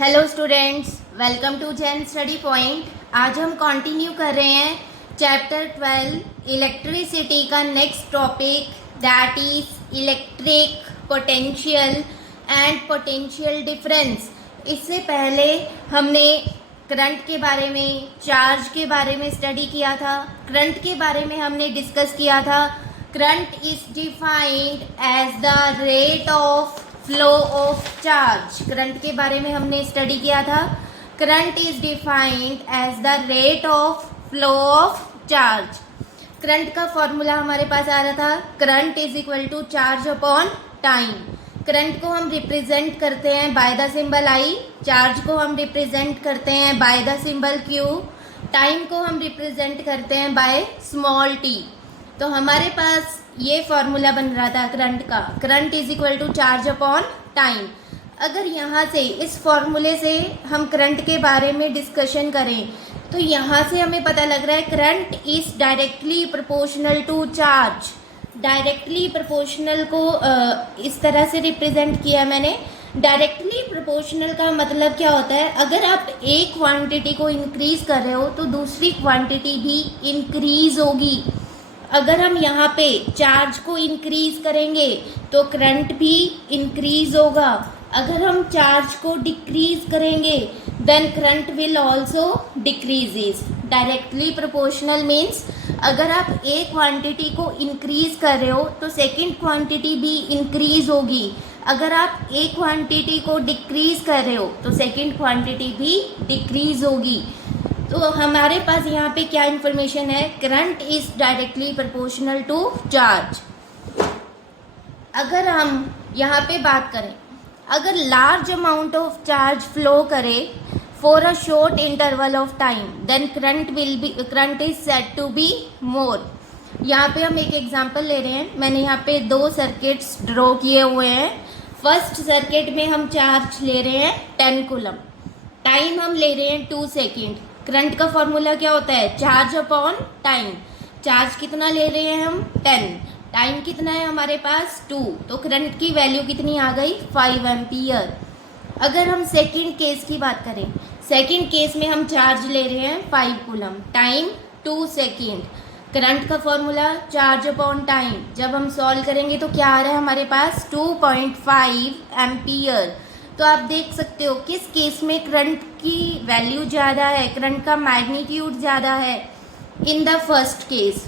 Hello students, welcome to Jain study point. आज हम continue कर रहे हैं चैप्टर 12 इलेक्ट्रिसिटी का next topic, that is electric potential and potential difference. इससे पहले हमने करंट के बारे में, चार्ज के बारे में स्टडी किया था। करंट के बारे में हमने डिस्कस किया था। Current is defined as the rate of flow of charge. Current के बारे में हमने स्टडी किया था। Current is defined as the rate of flow of charge. Current का फॉर्मूला हमारे पास आ रहा था, current is equal to charge upon time. Current को हम रिप्रेजेंट करते हैं by the symbol I, charge को हम रिप्रेजेंट करते हैं by the symbol Q, time को हम रिप्रेजेंट करते हैं बाय स्मॉल टी। तो हमारे पास ये फॉर्मूला बन रहा था करंट का, current is equal to charge upon time. अगर यहाँ से इस फॉर्मूले से हम करंट के बारे में डिस्कशन करें तो यहाँ से हमें पता लग रहा है current is directly proportional to charge. Directly proportional को इस तरह से रिप्रेजेंट किया मैंने। डायरेक्टली प्रोपोर्शनल का मतलब क्या होता है, अगर आप एक क्वांटिटी को इंक्रीज कर रहे हो तो दूसरी क्वांटिटी भी इंक्रीज होगी। अगर हम यहाँ पे चार्ज को इंक्रीज करेंगे तो करंट भी इंक्रीज होगा। अगर हम चार्ज को डिक्रीज करेंगे then current will also decreases. Directly proportional means अगर आप एक क्वांटिटी को इंक्रीज कर रहे हो तो सेकंड क्वांटिटी भी इंक्रीज होगी। अगर आप एक क्वांटिटी को डिक्रीज कर रहे हो तो सेकंड क्वांटिटी भी डिक्रीज होगी। तो हमारे पास यहाँ पे क्या इन्फॉर्मेशन है, current is directly proportional to charge. अगर हम यहाँ पे बात करें, अगर large amount of charge flow करे for a short interval of time then current is said to be more. यहाँ पे हम एक एग्जांपल ले रहे हैं। मैंने यहाँ पे दो सर्किट्स ड्रॉ किए हुए हैं। फर्स्ट सर्किट में हम चार्ज ले रहे हैं 10 कूलम, टाइम हम ले रहे हैं 2 सेकेंड। करंट का फॉर्मूला क्या होता है, चार्ज अपॉन टाइम। चार्ज कितना ले रहे हैं हम 10, टाइम कितना है हमारे पास 2, तो करंट की वैल्यू कितनी आ गई 5 एम्पियर। अगर हम सेकंड केस की बात करें, सेकंड केस में हम चार्ज ले रहे हैं 5 कूलम, टाइम 2 सेकेंड। करंट का फॉर्मूला चार्ज अपॉन टाइम, जब हम सॉल्व करेंगे तो क्या आ रहा है हमारे पास 2.5 एम्पियर। तो आप देख सकते हो किस केस में करंट की वैल्यू ज़्यादा है, करंट का मैग्नीट्यूड ज़्यादा है, in the first case.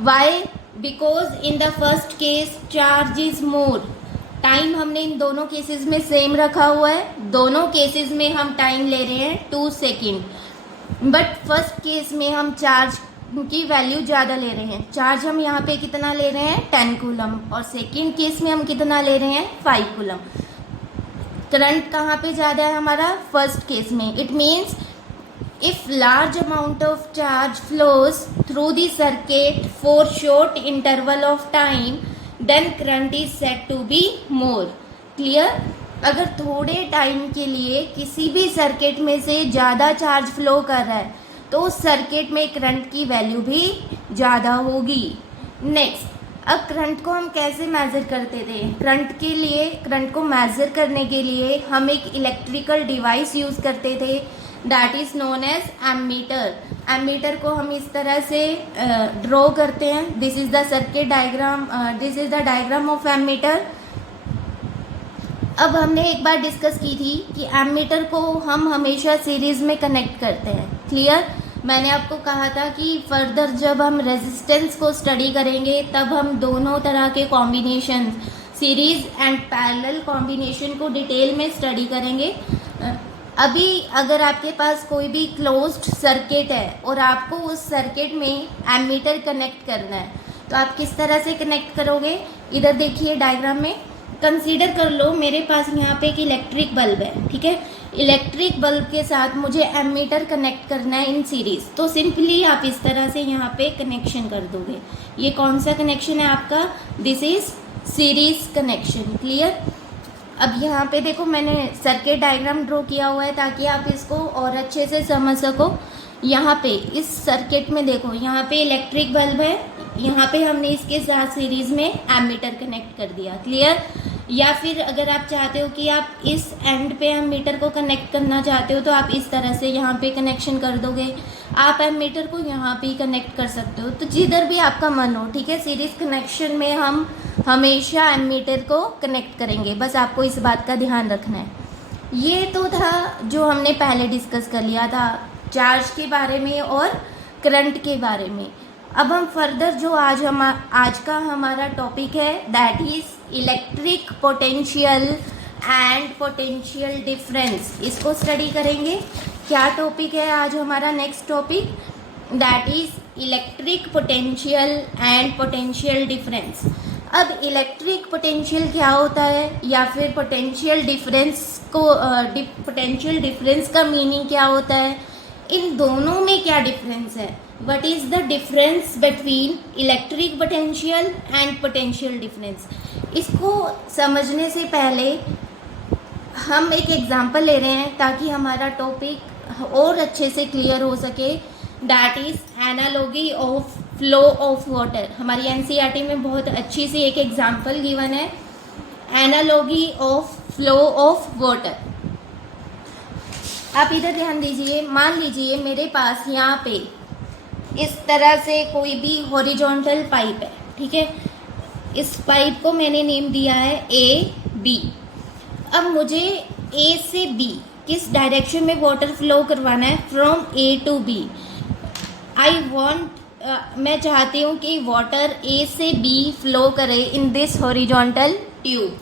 Why? Because in the first case charge is more. Time हमने इन दोनों केसेस में सेम रखा हुआ है। दोनों केसेस में हम टाइम ले रहे हैं 2 सेकेंड, बट फर्स्ट केस में हम चार्ज की वैल्यू ज़्यादा ले रहे हैं। चार्ज हम यहाँ पे कितना ले रहे हैं 10 कूलम, और सेकेंड केस में हम कितना ले रहे हैं 5 कूलम। करंट कहाँ पे ज़्यादा है हमारा, फर्स्ट केस में। It means if large amount of charge flows through the circuit for short interval of time then current is said to be more. Clear? अगर थोड़े टाइम के लिए किसी भी सर्किट में से ज़्यादा चार्ज फ्लो कर रहा है तो उस सर्किट में करंट की वैल्यू भी ज़्यादा होगी। नेक्स्ट, अब करंट को हम कैसे मेज़र करते थे? करंट के लिए, करंट को मेज़र करने के लिए हम एक इलेक्ट्रिकल डिवाइस यूज़ करते थे, that is known as ammeter. Ammeter को हम इस तरह से ड्रॉ करते हैं। This is the circuit diagram, this is the diagram of ammeter. अब हमने एक बार डिस्कस की थी कि एमीटर को हम हमेशा सीरीज़ में कनेक्ट करते हैं। क्लियर? मैंने आपको कहा था कि फर्दर जब हम रेजिस्टेंस को स्टडी करेंगे तब हम दोनों तरह के combination, series and parallel combination को डिटेल में स्टडी करेंगे। अभी अगर आपके पास कोई भी क्लोज्ड सर्किट है और आपको उस सर्किट में एमीटर कनेक्ट करना है तो आप किस तरह से कनेक्ट करोगे? इधर देखिए डायग्राम में, कंसीडर कर लो मेरे पास यहाँ पे एक इलेक्ट्रिक बल्ब है, ठीक है। इलेक्ट्रिक बल्ब के साथ मुझे एमीटर कनेक्ट करना है इन सीरीज़, तो सिंपली आप इस तरह से यहाँ पे कनेक्शन कर दोगे। ये कौन सा कनेक्शन है आपका? This is series connection. Clear? अब यहाँ पे देखो मैंने सर्किट डायग्राम ड्रॉ किया हुआ है ताकि आप इसको और अच्छे से समझ सको। यहाँ पे इस सर्किट में देखो, यहाँ पे इलेक्ट्रिक बल्ब है, यहाँ पे हमने इसके साथ सीरीज़ में एमीटर कनेक्ट कर दिया। क्लियर? या फिर अगर आप चाहते हो कि आप इस एंड पे एमीटर को कनेक्ट करना चाहते हो तो आप इस तरह से यहाँ पे कनेक्शन कर दोगे। आप एमीटर को यहाँ पे कनेक्ट कर सकते हो, तो जिधर भी आपका मन हो, ठीक है। सीरीज कनेक्शन में हम हमेशा एमीटर को कनेक्ट करेंगे, बस आपको इस बात का ध्यान रखना है। ये तो था जो हमने पहले डिस्कस कर लिया था चार्ज के बारे में और करंट के बारे में। अब हम फर्दर जो आज का हमारा टॉपिक है that is electric potential and potential difference, इसको स्टडी करेंगे। क्या टॉपिक है आज हमारा next topic? That is electric potential and potential difference. अब इलेक्ट्रिक पोटेंशियल क्या होता है या फिर पोटेंशियल डिफरेंस का मीनिंग क्या होता है, इन दोनों में क्या डिफरेंस है, what is the difference between electric potential and potential difference. इसको समझने से पहले हम एक एग्जांपल ले रहे हैं ताकि हमारा टॉपिक और अच्छे से क्लियर हो सके। That is analogy of flow of water. हमारी एनसीईआरटी में बहुत अच्छी सी एक एग्जांपल गिवन है, analogy of flow of water. आप इधर ध्यान दीजिए, मान लीजिए मेरे पास यहाँ पे इस तरह से कोई भी हॉरिजॉन्टल पाइप है, ठीक है। इस पाइप को मैंने नेम दिया है ए बी। अब मुझे ए से बी किस डायरेक्शन में वाटर फ्लो करवाना है, फ्रॉम ए टू बी। मैं चाहती हूँ कि वाटर ए से बी फ्लो करे इन दिस हॉरिजॉन्टल ट्यूब।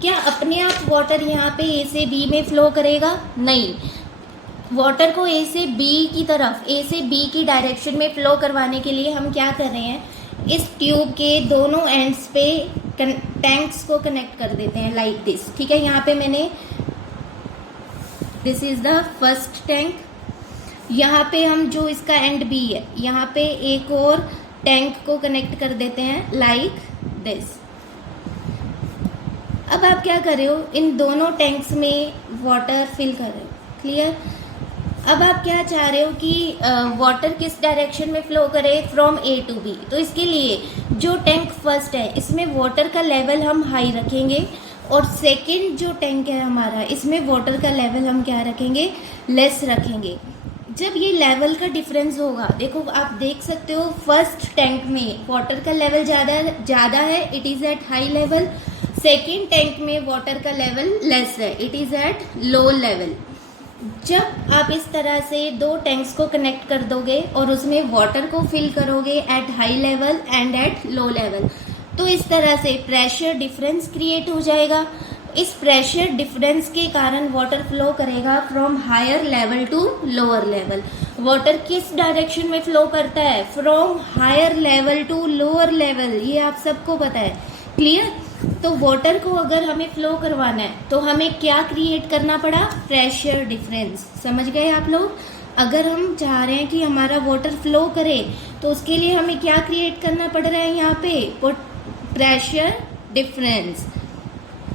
क्या अपने आप वाटर यहाँ पे ए से बी में फ्लो करेगा? नहीं, वाटर को ए से बी की तरफ, ए से बी की डायरेक्शन में फ्लो करवाने के लिए हम क्या कर रहे हैं, इस ट्यूब के दोनों एंड्स पे टैंक्स को कनेक्ट कर देते हैं लाइक दिस, ठीक है। यहाँ पे मैंने, this is the first tank. यहाँ पे हम जो इसका एंड बी है, यहाँ पे एक और टैंक को कनेक्ट कर देते हैं लाइक दिस। अब आप क्या कर रहे हो, इन दोनों टैंक्स में वाटर फिल कर रहे हो, क्लियर। अब आप क्या चाह रहे हो कि वाटर किस डायरेक्शन में फ्लो करे, फ्रॉम ए टू बी। तो इसके लिए जो टैंक फर्स्ट है इसमें वाटर का लेवल हम हाई रखेंगे, और सेकंड जो टैंक है हमारा, इसमें वाटर का लेवल हम क्या रखेंगे, लेस रखेंगे। जब ये लेवल का डिफरेंस होगा, देखो आप देख सकते हो फर्स्ट टैंक में वाटर का लेवल ज़्यादा है, it is eight high level. Second tank में वाटर का लेवल लेस है, it is at low level. जब आप इस तरह से दो टैंक्स को कनेक्ट कर दोगे और उसमें वाटर को फिल करोगे eight high level and at low level, तो इस तरह से प्रेशर डिफरेंस क्रिएट हो जाएगा। इस प्रेशर डिफरेंस के कारण वाटर फ्लो करेगा from higher level to lower level. Water किस डायरेक्शन में फ्लो करता है, from higher level to lower level, ये आप सबको पता है, क्लियर। तो वाटर को अगर हमें फ्लो करवाना है तो हमें क्या क्रिएट करना पड़ा, प्रेशर डिफरेंस। समझ गए आप लोग? अगर हम चाह रहे हैं कि हमारा वाटर फ्लो करे तो उसके लिए हमें क्या क्रिएट करना पड़ रहा है, यहाँ पे प्रेशर डिफरेंस।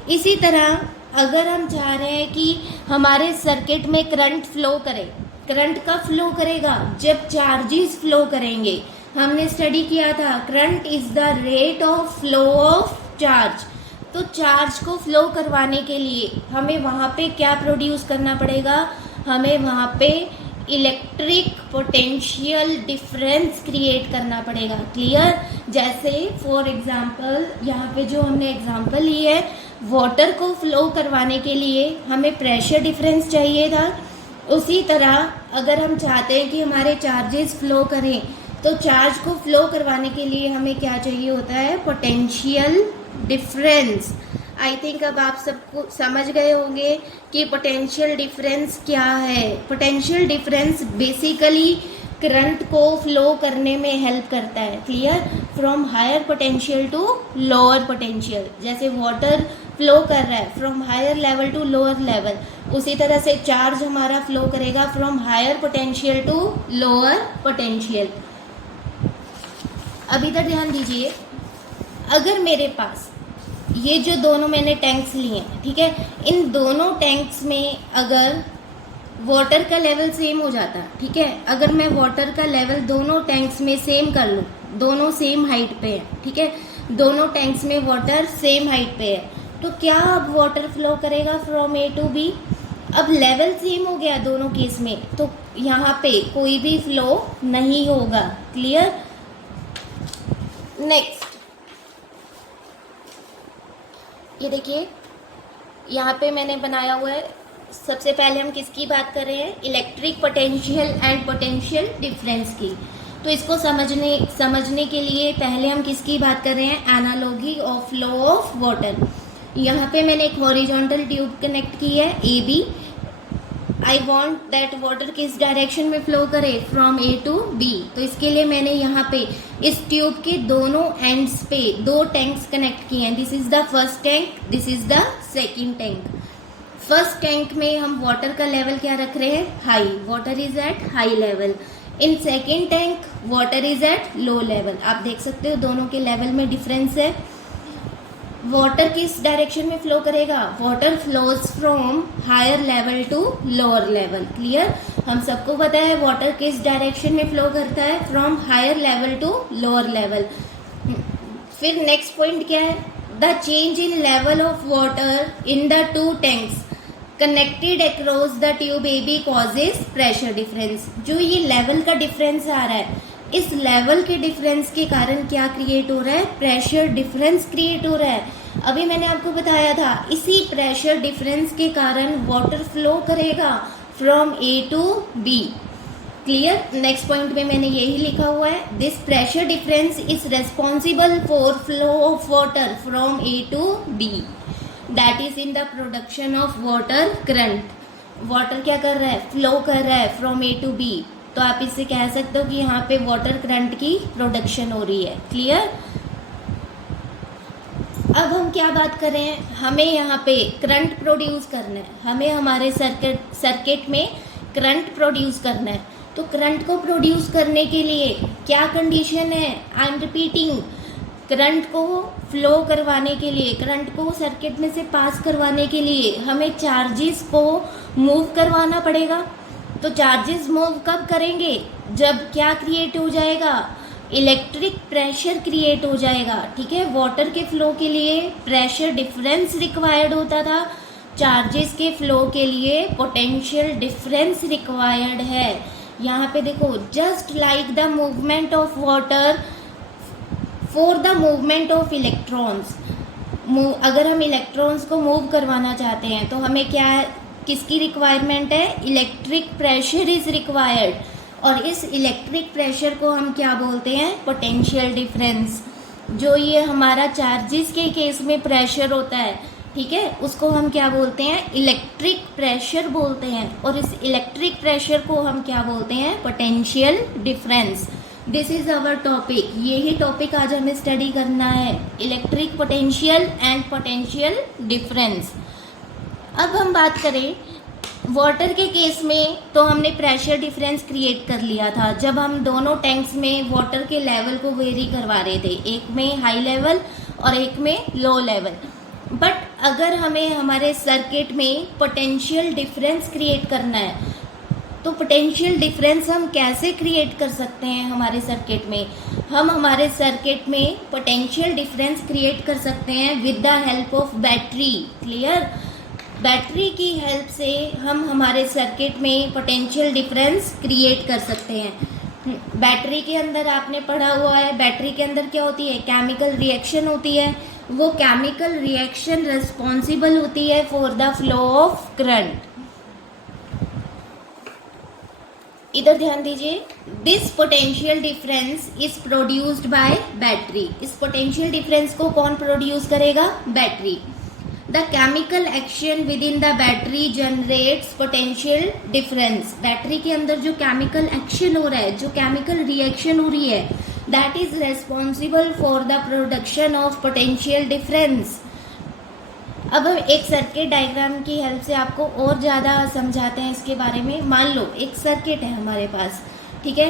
इसी तरह अगर हम चाह रहे हैं कि हमारे सर्किट में करंट फ्लो करे, करंट कब फ्लो करेगा, जब चार्जेस फ्लो करेंगे। हमने स्टडी किया था current is the rate of flow of charge. तो चार्ज को फ्लो करवाने के लिए हमें वहाँ पे क्या प्रोड्यूस करना पड़ेगा, हमें वहाँ पे इलेक्ट्रिक पोटेंशियल डिफरेंस क्रिएट करना पड़ेगा, क्लियर। जैसे फॉर एग्जांपल यहाँ पे जो हमने एग्जांपल ली है, वाटर को फ्लो करवाने के लिए हमें प्रेशर डिफरेंस चाहिए था। उसी तरह अगर हम चाहते हैं कि हमारे चार्जेस फ्लो करें तो चार्ज को फ्लो करवाने के लिए हमें क्या चाहिए होता है, पोटेंशियल डिफरेंस। आई थिंक अब आप सबको समझ गए होंगे कि पोटेंशियल डिफरेंस क्या है। पोटेंशियल डिफरेंस बेसिकली करंट को फ्लो करने में हेल्प करता है, clear, from higher potential to lower potential. जैसे वाटर फ्लो कर रहा है from higher level to lower level, उसी तरह से चार्ज हमारा फ्लो करेगा from higher potential to lower potential. अब इधर ध्यान दीजिए, अगर मेरे पास ये जो दोनों मैंने टैंक्स लिए हैं, ठीक है, इन दोनों टैंक्स में अगर वाटर का लेवल सेम हो जाता, ठीक है, अगर मैं वाटर का लेवल दोनों टैंक्स में सेम कर लूँ, दोनों सेम हाइट पे है, ठीक है, दोनों टैंक्स में वाटर सेम हाइट पे है, तो क्या अब वाटर फ्लो करेगा फ्रॉम ए टू बी। अब लेवल सेम हो गया दोनों केस में, तो यहाँ पे कोई भी फ्लो नहीं होगा। क्लियर। नेक्स्ट ये देखिए, यहाँ पे मैंने बनाया हुआ है। सबसे पहले हम किसकी बात कर रहे हैं, electric potential and potential difference की। तो इसको समझने के लिए पहले हम किसकी बात कर रहे हैं, analogy of flow of water. यहाँ पे मैंने एक हॉरिजॉन्टल ट्यूब कनेक्ट की है A B. I want that water किस डायरेक्शन में फ्लो करे, फ्रॉम ए टू बी। तो इसके लिए मैंने यहाँ पे इस ट्यूब के दोनों एंड्स पे दो टैंक्स कनेक्ट किए हैं। This is the first tank, this is the second tank. First tank में हम वाटर का लेवल क्या रख रहे हैं, high, water is at high level. In second tank water is at low level. आप देख सकते हो दोनों के लेवल में डिफरेंस है। वाटर किस डायरेक्शन में फ्लो करेगा, water flows from higher level to lower level. Clear. हम सबको पता है वाटर किस डायरेक्शन में फ्लो करता है, from higher level to lower level. फिर नेक्स्ट पॉइंट क्या है, the change in level of water in the two tanks connected across the tube A B causes pressure difference. जो ये लेवल का डिफरेंस आ रहा है, इस लेवल के डिफरेंस के कारण क्या क्रिएट हो रहा है, प्रेशर डिफरेंस क्रिएट हो रहा है। अभी मैंने आपको बताया था, इसी प्रेशर डिफरेंस के कारण वाटर फ्लो करेगा from A to B. Clear. Next point में मैंने यही लिखा हुआ है, this pressure difference is responsible for flow of water from A to B, that is in the production of water current. Water क्या कर रहा है, फ्लो कर रहा है फ्रॉम ए टू बी। तो आप इससे कह सकते हो कि यहाँ पे वाटर करंट की प्रोडक्शन हो रही है। क्लियर। अब हम क्या बात कर रहे हैं, हमें यहाँ पे करंट प्रोड्यूस करना है, हमें हमारे सर्किट में करंट प्रोड्यूस करना है। तो करंट को प्रोड्यूस करने के लिए क्या कंडीशन है, आई एम रिपीटिंग, करंट को फ्लो करवाने के लिए, करंट को सर्किट में से पास करवाने के लिए हमें चार्जेस को मूव करवाना पड़ेगा। तो चार्जेस मूव कब करेंगे, जब क्या क्रिएट हो जाएगा, इलेक्ट्रिक प्रेशर क्रिएट हो जाएगा। ठीक है। वाटर के फ्लो के लिए प्रेशर डिफरेंस रिक्वायर्ड होता था, चार्जेस के फ्लो के लिए पोटेंशियल डिफरेंस रिक्वायर्ड है। यहाँ पे देखो, just like the movement of water for the movement of electrons. अगर हम इलेक्ट्रॉन्स को मूव करवाना चाहते हैं तो हमें क्या है, किसकी रिक्वायरमेंट है, इलेक्ट्रिक प्रेशर इज रिक्वायर्ड। और इस इलेक्ट्रिक प्रेशर को हम क्या बोलते हैं, पोटेंशियल डिफरेंस। जो ये हमारा चार्जेस के केस में प्रेशर होता है, ठीक है, उसको हम क्या बोलते हैं, इलेक्ट्रिक प्रेशर बोलते हैं। और इस इलेक्ट्रिक प्रेशर को हम क्या बोलते हैं, potential difference. This is our topic, यही टॉपिक आज हमें स्टडी करना है, electric potential and potential difference. अब हम बात करें वाटर के केस में, तो हमने प्रेशर डिफरेंस क्रिएट कर लिया था जब हम दोनों टैंक्स में वाटर के लेवल को वेरी करवा रहे थे, एक में हाई लेवल और एक में लो लेवल। बट अगर हमें हमारे सर्किट में पोटेंशियल डिफरेंस क्रिएट करना है, तो पोटेंशियल डिफरेंस हम कैसे क्रिएट कर सकते हैं हमारे सर्किट में, हम हमारे सर्किट में पोटेंशियल डिफरेंस क्रिएट कर सकते हैं with the help of battery. Clear. Battery की हेल्प से हम हमारे सर्किट में पोटेंशियल डिफरेंस क्रिएट कर सकते हैं। बैटरी के अंदर आपने पढ़ा हुआ है, बैटरी के अंदर क्या होती है, केमिकल रिएक्शन होती है। वो केमिकल रिएक्शन रिस्पॉन्सिबल होती है for the flow of current. इधर ध्यान दीजिए, this potential difference is produced by battery. इस पोटेंशियल डिफरेंस को कौन प्रोड्यूस करेगा, battery. The chemical action with in the battery generates potential difference. Battery के अंदर जो केमिकल एक्शन हो रहा है, जो केमिकल रिएक्शन हो रही है, that is responsible for the production of potential difference. अब हम एक सर्किट डायग्राम की हेल्प से आपको और ज़्यादा समझाते हैं इसके बारे में। मान लो एक सर्किट है हमारे पास, ठीक है।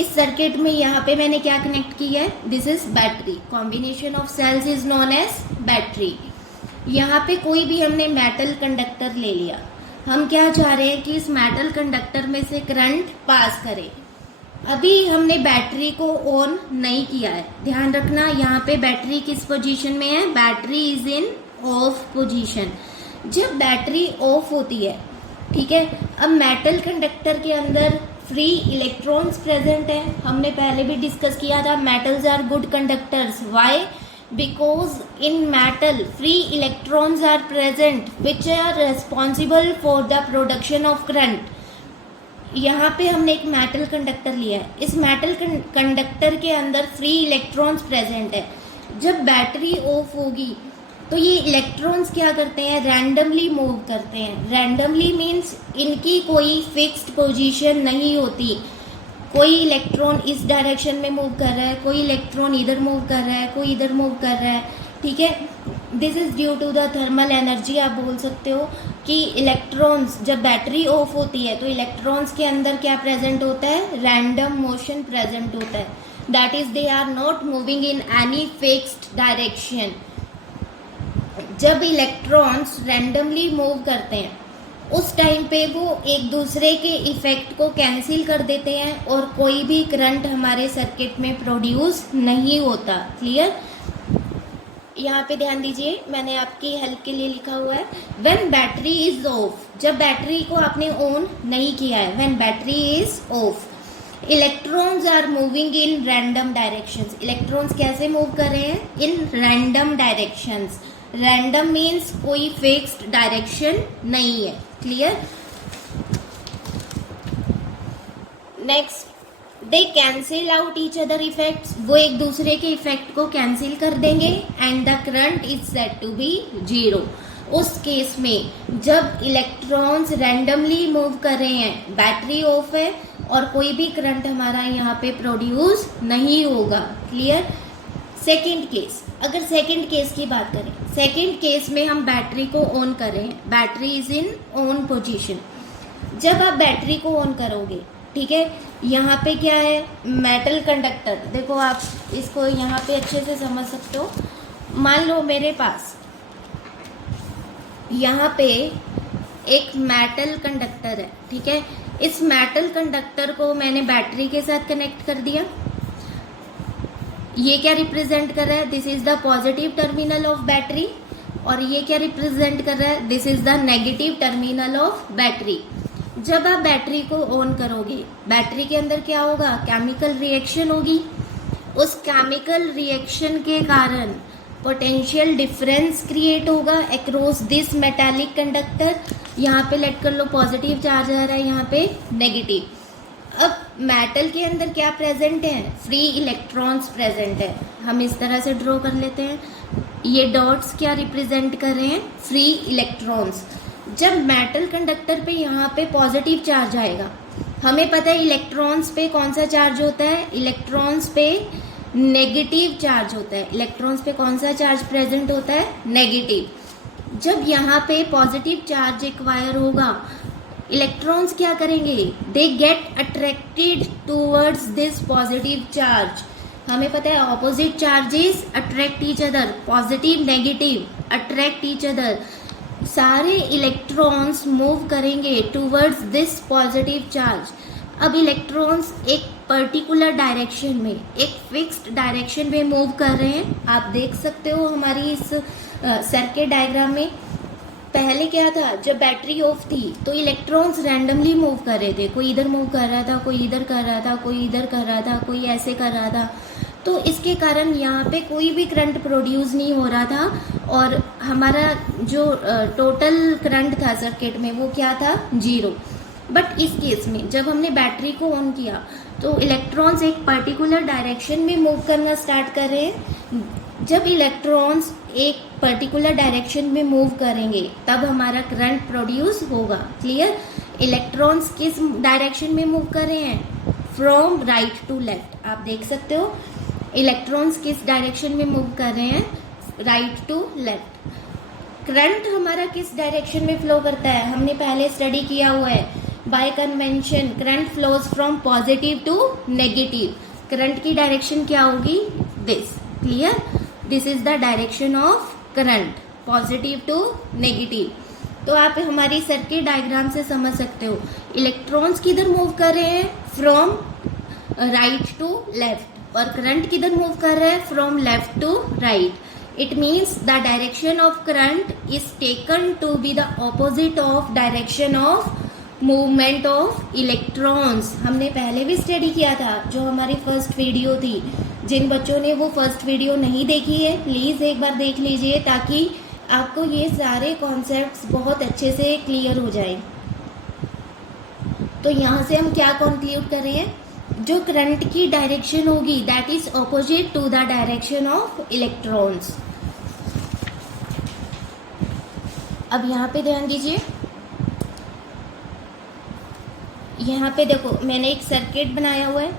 इस सर्किट में यहाँ पे मैंने क्या कनेक्ट किया है, this is battery, combination of cells is known as battery. यहाँ पे कोई भी हमने मेटल कंडक्टर ले लिया, हम क्या चाह रहे हैं कि इस मेटल कंडक्टर में से करंट पास करे। अभी हमने बैटरी को ऑन नहीं किया है, ध्यान रखना। यहाँ पे बैटरी किस पोजीशन में है, battery is in of position. जब बैटरी ऑफ होती है, ठीक है, अब मेटल कंडक्टर के अंदर फ्री इलेक्ट्रॉन्स प्रेजेंट है। हमने पहले भी डिस्कस किया था, metals are good conductors. Why? Because in metal free electrons are present which are responsible for the production of current. यहाँ पे हमने एक मेटल कंडक्टर लिया है, इस मेटल कंडक्टर के अंदर फ्री इलेक्ट्रॉन्स प्रेजेंट है। जब बैटरी ऑफ होगी तो ये इलेक्ट्रॉन्स क्या करते हैं, रैंडमली मूव करते हैं। रैंडमली मीन्स इनकी कोई फिक्स्ड पोजीशन नहीं होती। कोई इलेक्ट्रॉन इस डायरेक्शन में मूव कर रहा है, कोई इलेक्ट्रॉन इधर मूव कर रहा है, कोई इधर मूव कर रहा है, ठीक है। This is due to the thermal energy. आप बोल सकते हो कि इलेक्ट्रॉन्स, जब बैटरी ऑफ होती है तो इलेक्ट्रॉन्स के अंदर क्या प्रेजेंट होता है, रैंडम मोशन प्रेजेंट होता है। That is they are not moving in any fixed direction. जब इलेक्ट्रॉन्स रैंडमली मूव करते हैं उस टाइम पे वो एक दूसरे के इफेक्ट को कैंसिल कर देते हैं और कोई भी करंट हमारे सर्किट में प्रोड्यूस नहीं होता। क्लियर? यहाँ पे ध्यान दीजिए, मैंने आपकी हेल्प के लिए लिखा हुआ है व्हेन बैटरी इज ऑफ। जब बैटरी को आपने ऑन नहीं किया है, when battery is off, electrons are moving in random directions. Electrons कैसे मूव कर रहे हैं, in random directions. Random means कोई फिक्स्ड डायरेक्शन नहीं है। Clear? Next, they cancel out each other effects. वो एक दूसरे के इफेक्ट को कैंसिल कर देंगे and the current is said to be zero. उस केस में जब इलेक्ट्रॉन्स रैंडमली मूव कर रहे हैं, बैटरी ऑफ है और कोई भी करंट हमारा यहाँ पे प्रोड्यूस नहीं होगा। क्लियर? सेकेंड केस, अगर सेकेंड केस की बात करें, सेकेंड केस में हम बैटरी को ऑन कर रहे हैं, battery is in on position. जब आप बैटरी को ऑन करोगे, ठीक है, यहाँ पे क्या है, मेटल कंडक्टर। देखो आप इसको यहाँ पे अच्छे से समझ सकते हो। मान लो मेरे पास यहाँ पे एक मेटल कंडक्टर है, ठीक है। इस मेटल कंडक्टर को मैंने बैटरी के साथ कनेक्ट कर दिया। ये क्या रिप्रेजेंट कर रहा है, this is the positive terminal of battery. और ये क्या रिप्रेजेंट कर रहा है, this is the negative terminal of battery. जब आप बैटरी को ऑन करोगे, बैटरी के अंदर क्या होगा, केमिकल रिएक्शन होगी। उस केमिकल रिएक्शन के कारण पोटेंशियल डिफरेंस क्रिएट होगा अक्रॉस दिस मेटालिक कंडक्टर। यहाँ पे लेट कर लो पॉजिटिव चार्ज आ रहा है, यहाँ पे नेगेटिव। अब मेटल के अंदर क्या प्रेजेंट है, फ्री इलेक्ट्रॉन्स प्रेजेंट है। हम इस तरह से ड्रॉ कर लेते हैं। ये डॉट्स क्या रिप्रेजेंट कर रहे हैं, फ्री इलेक्ट्रॉन्स। जब मेटल कंडक्टर पे यहाँ पे पॉजिटिव चार्ज आएगा, हमें पता है इलेक्ट्रॉन्स पे कौन सा चार्ज होता है, इलेक्ट्रॉन्स पे नेगेटिव चार्ज होता है। इलेक्ट्रॉन्स पे कौन सा चार्ज प्रेजेंट होता है, नेगेटिव। जब यहाँ पे पॉजिटिव चार्ज एक्वायर होगा, इलेक्ट्रॉन्स क्या करेंगे, they get attracted towards this positive charge. हमें पता है opposite charges attract each other, positive negative attract each other. सारे इलेक्ट्रॉन्स मूव करेंगे टूवर्ड्स दिस पॉजिटिव चार्ज। अब इलेक्ट्रॉन्स एक पर्टिकुलर डायरेक्शन में, एक फिक्स्ड डायरेक्शन में मूव कर रहे हैं। आप देख सकते हो हमारी इस सर्किट डायग्राम में। पहले क्या था, जब बैटरी ऑफ थी तो इलेक्ट्रॉन्स रैंडमली मूव कर रहे थे। कोई इधर मूव कर रहा था, कोई इधर कर रहा था, कोई इधर कर रहा था, कोई ऐसे कर रहा था। तो इसके कारण यहाँ पे कोई भी करंट प्रोड्यूस नहीं हो रहा था और हमारा जो टोटल करंट था सर्किट में वो क्या था, जीरो। बट इस केस में जब हमने बैटरी को ऑन किया तो इलेक्ट्रॉन्स एक पर्टिकुलर डायरेक्शन में मूव करना स्टार्ट कर रहे हैं। जब इलेक्ट्रॉन्स एक पर्टिकुलर डायरेक्शन में मूव करेंगे तब हमारा करंट प्रोड्यूस होगा। क्लियर? इलेक्ट्रॉन्स किस डायरेक्शन में मूव कर रहे हैं, फ्रॉम राइट टू लेफ्ट। आप देख सकते हो इलेक्ट्रॉन्स किस डायरेक्शन में मूव कर रहे हैं, राइट टू लेफ्ट। करंट हमारा किस डायरेक्शन में फ्लो करता है, हमने पहले स्टडी किया हुआ है। By convention current flows from positive to negative. Current की डायरेक्शन क्या होगी, this. Clear? This is the direction of current, positive to negative. तो आप हमारी सर्किट डायग्राम से समझ सकते हो इलेक्ट्रॉन्स किधर मूव कर रहे हैं, फ्रॉम राइट टू लेफ्ट, और करंट किधर मूव कर रहा है, from left to right. It means the direction of current is taken to be the opposite of direction of movement of electrons. हमने पहले भी स्टडी किया था, जो हमारी फर्स्ट वीडियो थी. जिन बच्चों ने वो फर्स्ट वीडियो नहीं देखी है प्लीज़ एक बार देख लीजिए, ताकि आपको ये सारे कॉन्सेप्ट्स बहुत अच्छे से क्लियर हो जाए. तो यहाँ से हम क्या कंक्लूड कर रहे हैं, जो करंट की डायरेक्शन होगी that is opposite to the direction of electrons. अब यहाँ पे ध्यान दीजिए, यहाँ पे देखो मैंने एक सर्किट बनाया हुआ है,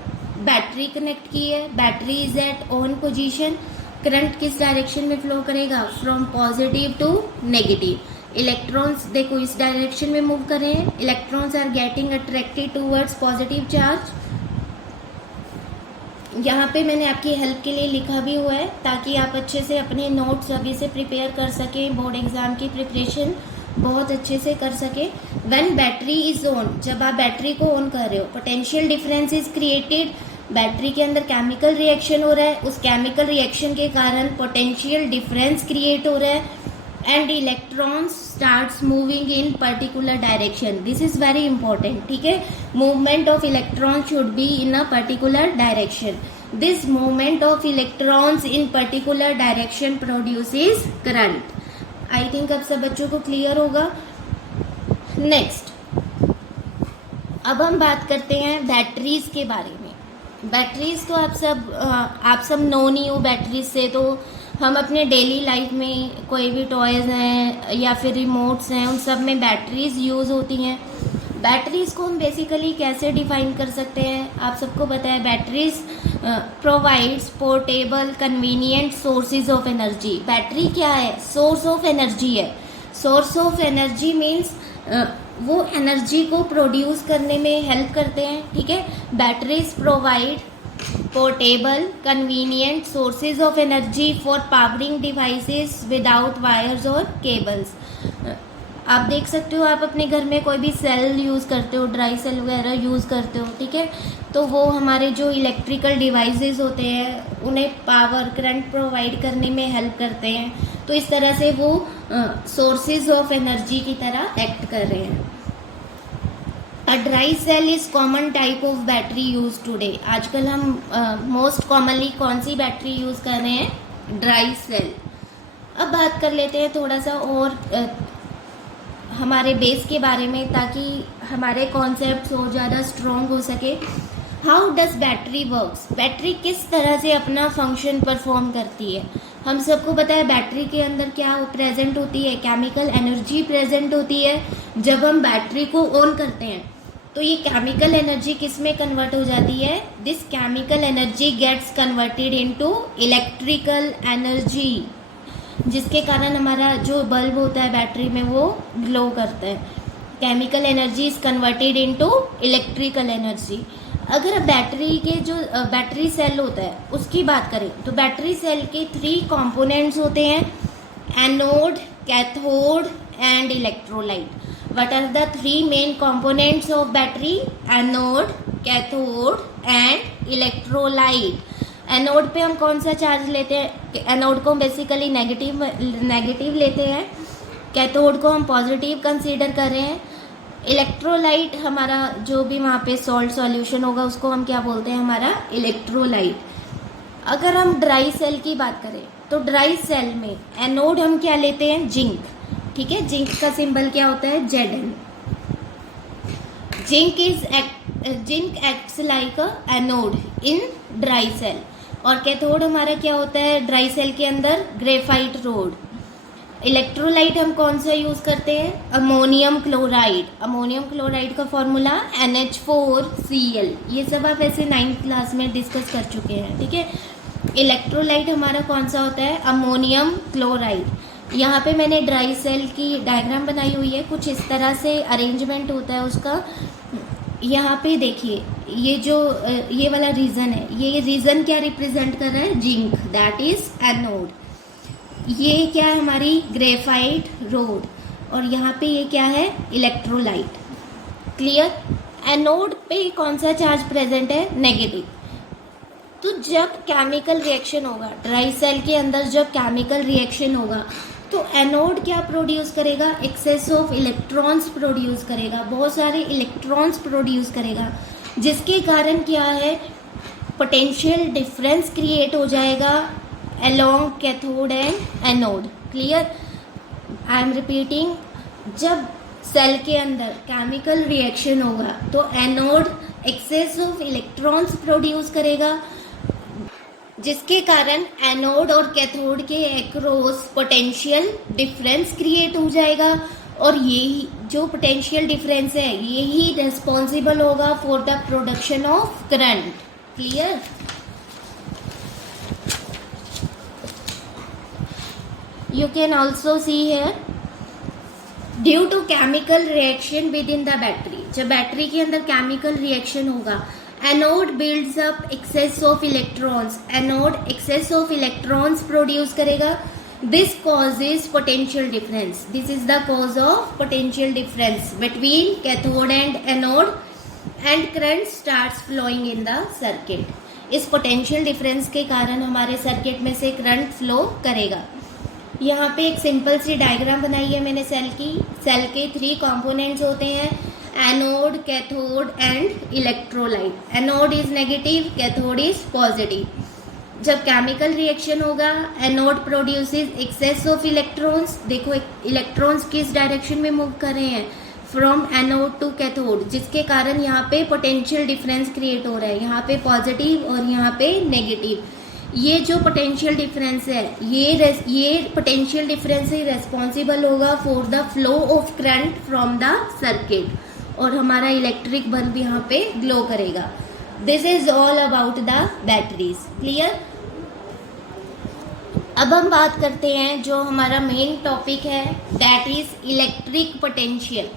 बैटरी कनेक्ट की है, battery is at on position. Current किस डायरेक्शन में फ्लो करेगा, from positive to negative. Electrons देखो इस डायरेक्शन में मूव कर रहे हैं, electrons are getting attracted towards positive charge. यहाँ पे मैंने आपकी हेल्प के लिए लिखा भी हुआ है ताकि आप अच्छे से अपने नोट्स अभी से प्रिपेयर कर सकें, बोर्ड एग्जाम की प्रिपरेशन बहुत अच्छे से कर सके. व्हेन बैटरी इज ऑन, जब आप बैटरी को ऑन कर रहे हो, potential difference is created. Battery के अंदर केमिकल रिएक्शन हो रहा है, उस केमिकल रिएक्शन के कारण पोटेंशियल डिफरेंस क्रिएट हो रहा है and electrons starts moving in particular direction. This is very important. ठीक है, movement of electron should be in a particular direction. This movement of electrons in particular direction produces current. I think अब सब बच्चों को clear होगा. Next, अब हम बात करते हैं बैटरीज के बारे में. बैटरीज तो आप सब नोन ही हो बैटरीज से. तो हम अपने डेली लाइफ में कोई भी टॉयज़ हैं या फिर रिमोट्स हैं, उन सब में बैटरीज यूज़ होती हैं. बैटरीज को हम बेसिकली कैसे डिफाइन कर सकते हैं, आप सबको पता है. Batteries provides portable convenient sources of energy. Battery क्या है, सोर्स ऑफ एनर्जी है. सोर्स ऑफ एनर्जी मीन्स वो एनर्जी को प्रोड्यूस करने में हेल्प करते हैं. ठीक है, batteries provide portable convenient sources of energy for powering devices without wires और केबल्स. आप देख सकते हो, आप अपने घर में कोई भी सेल यूज़ करते हो, ड्राई सेल वगैरह यूज़ करते हो. ठीक है, तो वो हमारे जो इलेक्ट्रिकल डिवाइसेस होते हैं उन्हें पावर करंट प्रोवाइड करने में हेल्प करते हैं. तो इस तरह से वो सोर्सेज ऑफ एनर्जी की तरह एक्ट कर रहे हैं. A dry cell is common type of battery use today. आजकल हम मोस्ट कॉमनली कौन सी बैटरी यूज़ कर रहे हैं, ड्राई सेल. अब बात कर लेते हैं थोड़ा सा और हमारे बेस के बारे में, ताकि हमारे कॉन्सेप्ट्स और ज़्यादा स्ट्रॉन्ग हो सके. How does battery works. Battery किस तरह से अपना फंक्शन परफॉर्म करती है. हम सबको पता है बैटरी के अंदर क्या प्रेजेंट होती है, केमिकल एनर्जी प्रेजेंट होती है. जब हम बैटरी को ऑन करते हैं तो ये केमिकल एनर्जी किस में कन्वर्ट हो जाती है, this chemical energy gets converted into electrical energy, जिसके कारण हमारा जो बल्ब होता है बैटरी में वो ग्लो करता है. Chemical energy is converted into electrical energy. अगर बैटरी के जो बैटरी सेल होता है उसकी बात करें तो बैटरी सेल के 3 कंपोनेंट्स होते हैं, anode, cathode and electrolyte. What are the 3 main components of battery? Anode, cathode and electrolyte. Anode पे हम कौन सा चार्ज लेते हैं, एनोड को हम बेसिकली नेगेटिव लेते हैं, कैथोड को हम पॉजिटिव कंसीडर कर रहे हैं. इलेक्ट्रोलाइट हमारा जो भी वहाँ पे सॉल्ट सॉल्यूशन होगा उसको हम क्या बोलते हैं, हमारा इलेक्ट्रोलाइट. अगर हम ड्राई सेल की बात करें तो ड्राई सेल में एनोड हम क्या लेते हैं, जिंक. ठीक है, जिंक का सिंबल क्या होता है, Zn. Zinc acts like a anode in dry cell. और कैथोड हमारा क्या होता है ड्राई सेल के अंदर, ग्रेफाइट रोड. इलेक्ट्रोलाइट हम कौन सा यूज़ करते हैं, अमोनियम क्लोराइड. अमोनियम क्लोराइड का फॉर्मूला NH4Cl. ये सब आप ऐसे 9th क्लास में डिस्कस कर चुके हैं. ठीक है, इलेक्ट्रोलाइट हमारा कौन सा होता है, अमोनियम क्लोराइड. यहाँ पे मैंने ड्राई सेल की डायग्राम बनाई हुई है, कुछ इस तरह से अरेंजमेंट होता है उसका. यहाँ पे देखिए ये जो ये वाला रीजन है, ये रीजन क्या रिप्रेजेंट कर रहा है, जिंक, दैट इज एनोड. ये क्या है हमारी ग्रेफाइट रोड, और यहाँ पे ये क्या है, इलेक्ट्रोलाइट. क्लियर. एनोड पे कौन सा चार्ज प्रेजेंट है, नेगेटिव. तो जब केमिकल रिएक्शन होगा ड्राई सेल के अंदर, जब केमिकल रिएक्शन होगा तो एनोड क्या प्रोड्यूस करेगा, एक्सेस ऑफ इलेक्ट्रॉन्स प्रोड्यूस करेगा, बहुत सारे इलेक्ट्रॉन्स प्रोड्यूस करेगा, जिसके कारण क्या है, पोटेंशियल डिफरेंस क्रिएट हो जाएगा along cathode and anode. Clear? I am repeating, जब सेल के अंदर केमिकल रिएक्शन होगा तो anode excess of electrons produce करेगा, जिसके कारण एनोड और कैथोड के अक्रॉस पोटेंशियल डिफरेंस क्रिएट हो जाएगा, और यही जो पोटेंशियल डिफरेंस है यही रिस्पॉन्सिबल होगा for the production of current. Clear? You can also see here, due to chemical reaction within the battery, जब बैटरी के अंदर केमिकल रिएक्शन होगा, anode builds up excess of electrons, anode excess of electrons produce करेगा, this causes potential difference, this is the cause of potential difference between cathode and anode and current starts flowing in the circuit. इस potential difference के कारण हमारे circuit में से current flow करेगा। यहाँ पे एक सिंपल सी डायग्राम बनाई है मैंने सेल की। सेल के 3 कंपोनेंट्स होते हैं, anode, cathode and electrolyte. Anode is negative, cathode is positive. जब केमिकल रिएक्शन होगा anode produces excess of electrons, देखो इलेक्ट्रॉन्स किस डायरेक्शन में मूव कर रहे हैं, फ्रॉम एनोड टू कैथोड, जिसके कारण यहाँ पे पोटेंशियल डिफरेंस क्रिएट हो रहा है, यहाँ पे पॉजिटिव और यहाँ पे नेगेटिव। ये जो पोटेंशियल डिफरेंस है ये पोटेंशियल डिफरेंस ही रेस्पॉन्सिबल होगा for the flow of current from the circuit, और हमारा इलेक्ट्रिक बल्ब यहाँ पे ग्लो करेगा। This is all about the batteries. Clear? अब हम बात करते हैं जो हमारा मेन टॉपिक है, दैट इज इलेक्ट्रिक पोटेंशियल।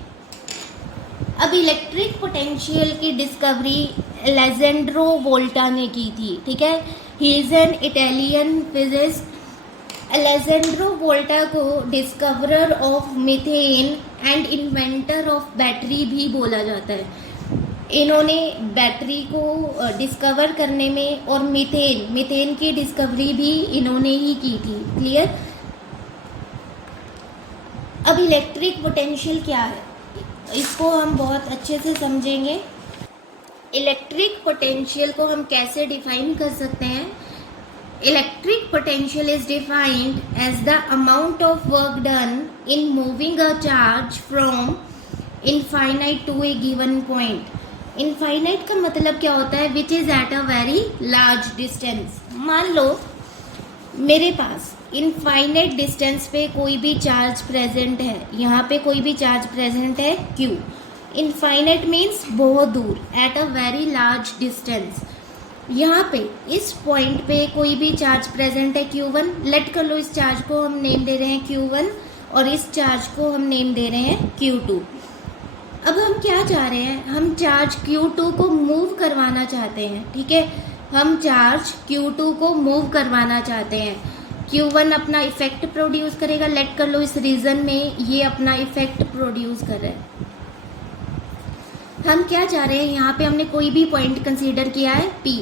अब इलेक्ट्रिक पोटेंशियल की डिस्कवरी अलेजेंड्रो वोल्टा ने की थी। ठीक है, he is an Italian physicist. Alejandro Volta को discoverer of methane and inventor of battery भी बोला जाता है। इन्होंने बैटरी को डिस्कवर करने में और मीथेन की डिस्कवरी भी इन्होंने ही की थी। क्लियर? अब इलेक्ट्रिक पोटेंशियल क्या है इसको हम बहुत अच्छे से समझेंगे। इलेक्ट्रिक पोटेंशियल को हम कैसे डिफाइन कर सकते हैं? Electric potential is defined as the amount of work done in moving a charge from infinite to a given point. Infinite का मतलब क्या होता है? Which is at a very large distance. मान लो मेरे पास इनफाइनाइट डिस्टेंस पे कोई भी चार्ज प्रेजेंट है, यहाँ पे कोई भी चार्ज प्रेजेंट है Q। इनफाइनाइट मीन्स बहुत दूर, eight a very large distance. यहाँ पे इस पॉइंट पे कोई भी चार्ज प्रेजेंट है Q1। लेट कर लो इस चार्ज को हम नेम दे रहे हैं Q1 और इस चार्ज को हम नेम दे रहे हैं Q2। अब हम क्या चाह रहे हैं? हम चार्ज Q2 को मूव करवाना चाहते हैं। ठीक है, हम चार्ज Q2 को मूव करवाना चाहते हैं। Q1 अपना इफेक्ट प्रोड्यूस करेगा। लेट कर लो इस रीजन में ये अपना इफेक्ट प्रोड्यूस कर रहा है। हम क्या चाह रहे हैं? यहाँ पे हमने कोई भी पॉइंट कंसीडर किया है P।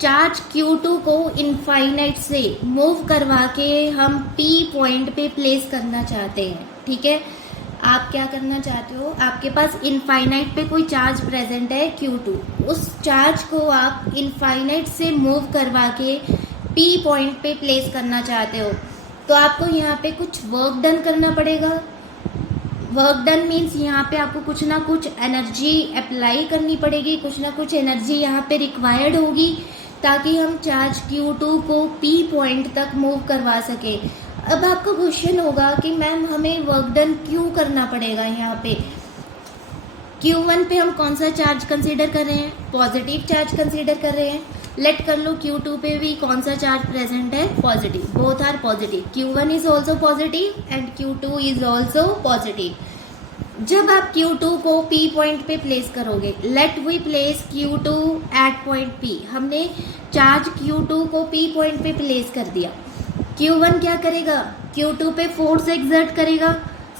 चार्ज Q2 को इनफाइनाइट से मूव करवा के हम P पॉइंट पे प्लेस करना चाहते हैं। ठीक है, आप क्या करना चाहते हो? आपके पास इनफाइनाइट पे कोई चार्ज प्रेजेंट है Q2, उस चार्ज को आप इनफाइनाइट से मूव करवा के P पॉइंट पे प्लेस करना चाहते हो, तो आपको यहाँ पे कुछ वर्क डन करना पड़ेगा। वर्क डन मीन्स यहाँ पे आपको कुछ ना कुछ एनर्जी अप्लाई करनी पड़ेगी, कुछ ना कुछ एनर्जी यहाँ पे रिक्वायर्ड होगी ताकि हम चार्ज Q2 को P पॉइंट तक मूव करवा सकें। अब आपका क्वेश्चन होगा कि मैम हमें वर्क डन क्यों करना पड़ेगा? यहाँ पे Q1 पे हम कौन सा चार्ज कंसीडर कर रहे हैं? पॉजिटिव चार्ज कंसीडर कर रहे हैं। लेट कर लो Q2 पे भी कौन सा चार्ज प्रेजेंट है? Positive. Both are positive. Q1 is also positive and Q2 is also positive. जब आप Q2 को P पॉइंट पे प्लेस करोगे, let we place Q2 at point P। हमने चार्ज Q2 को P पॉइंट पे प्लेस कर दिया। Q1 क्या करेगा? Q2 पे फोर्स एक्सर्ट करेगा।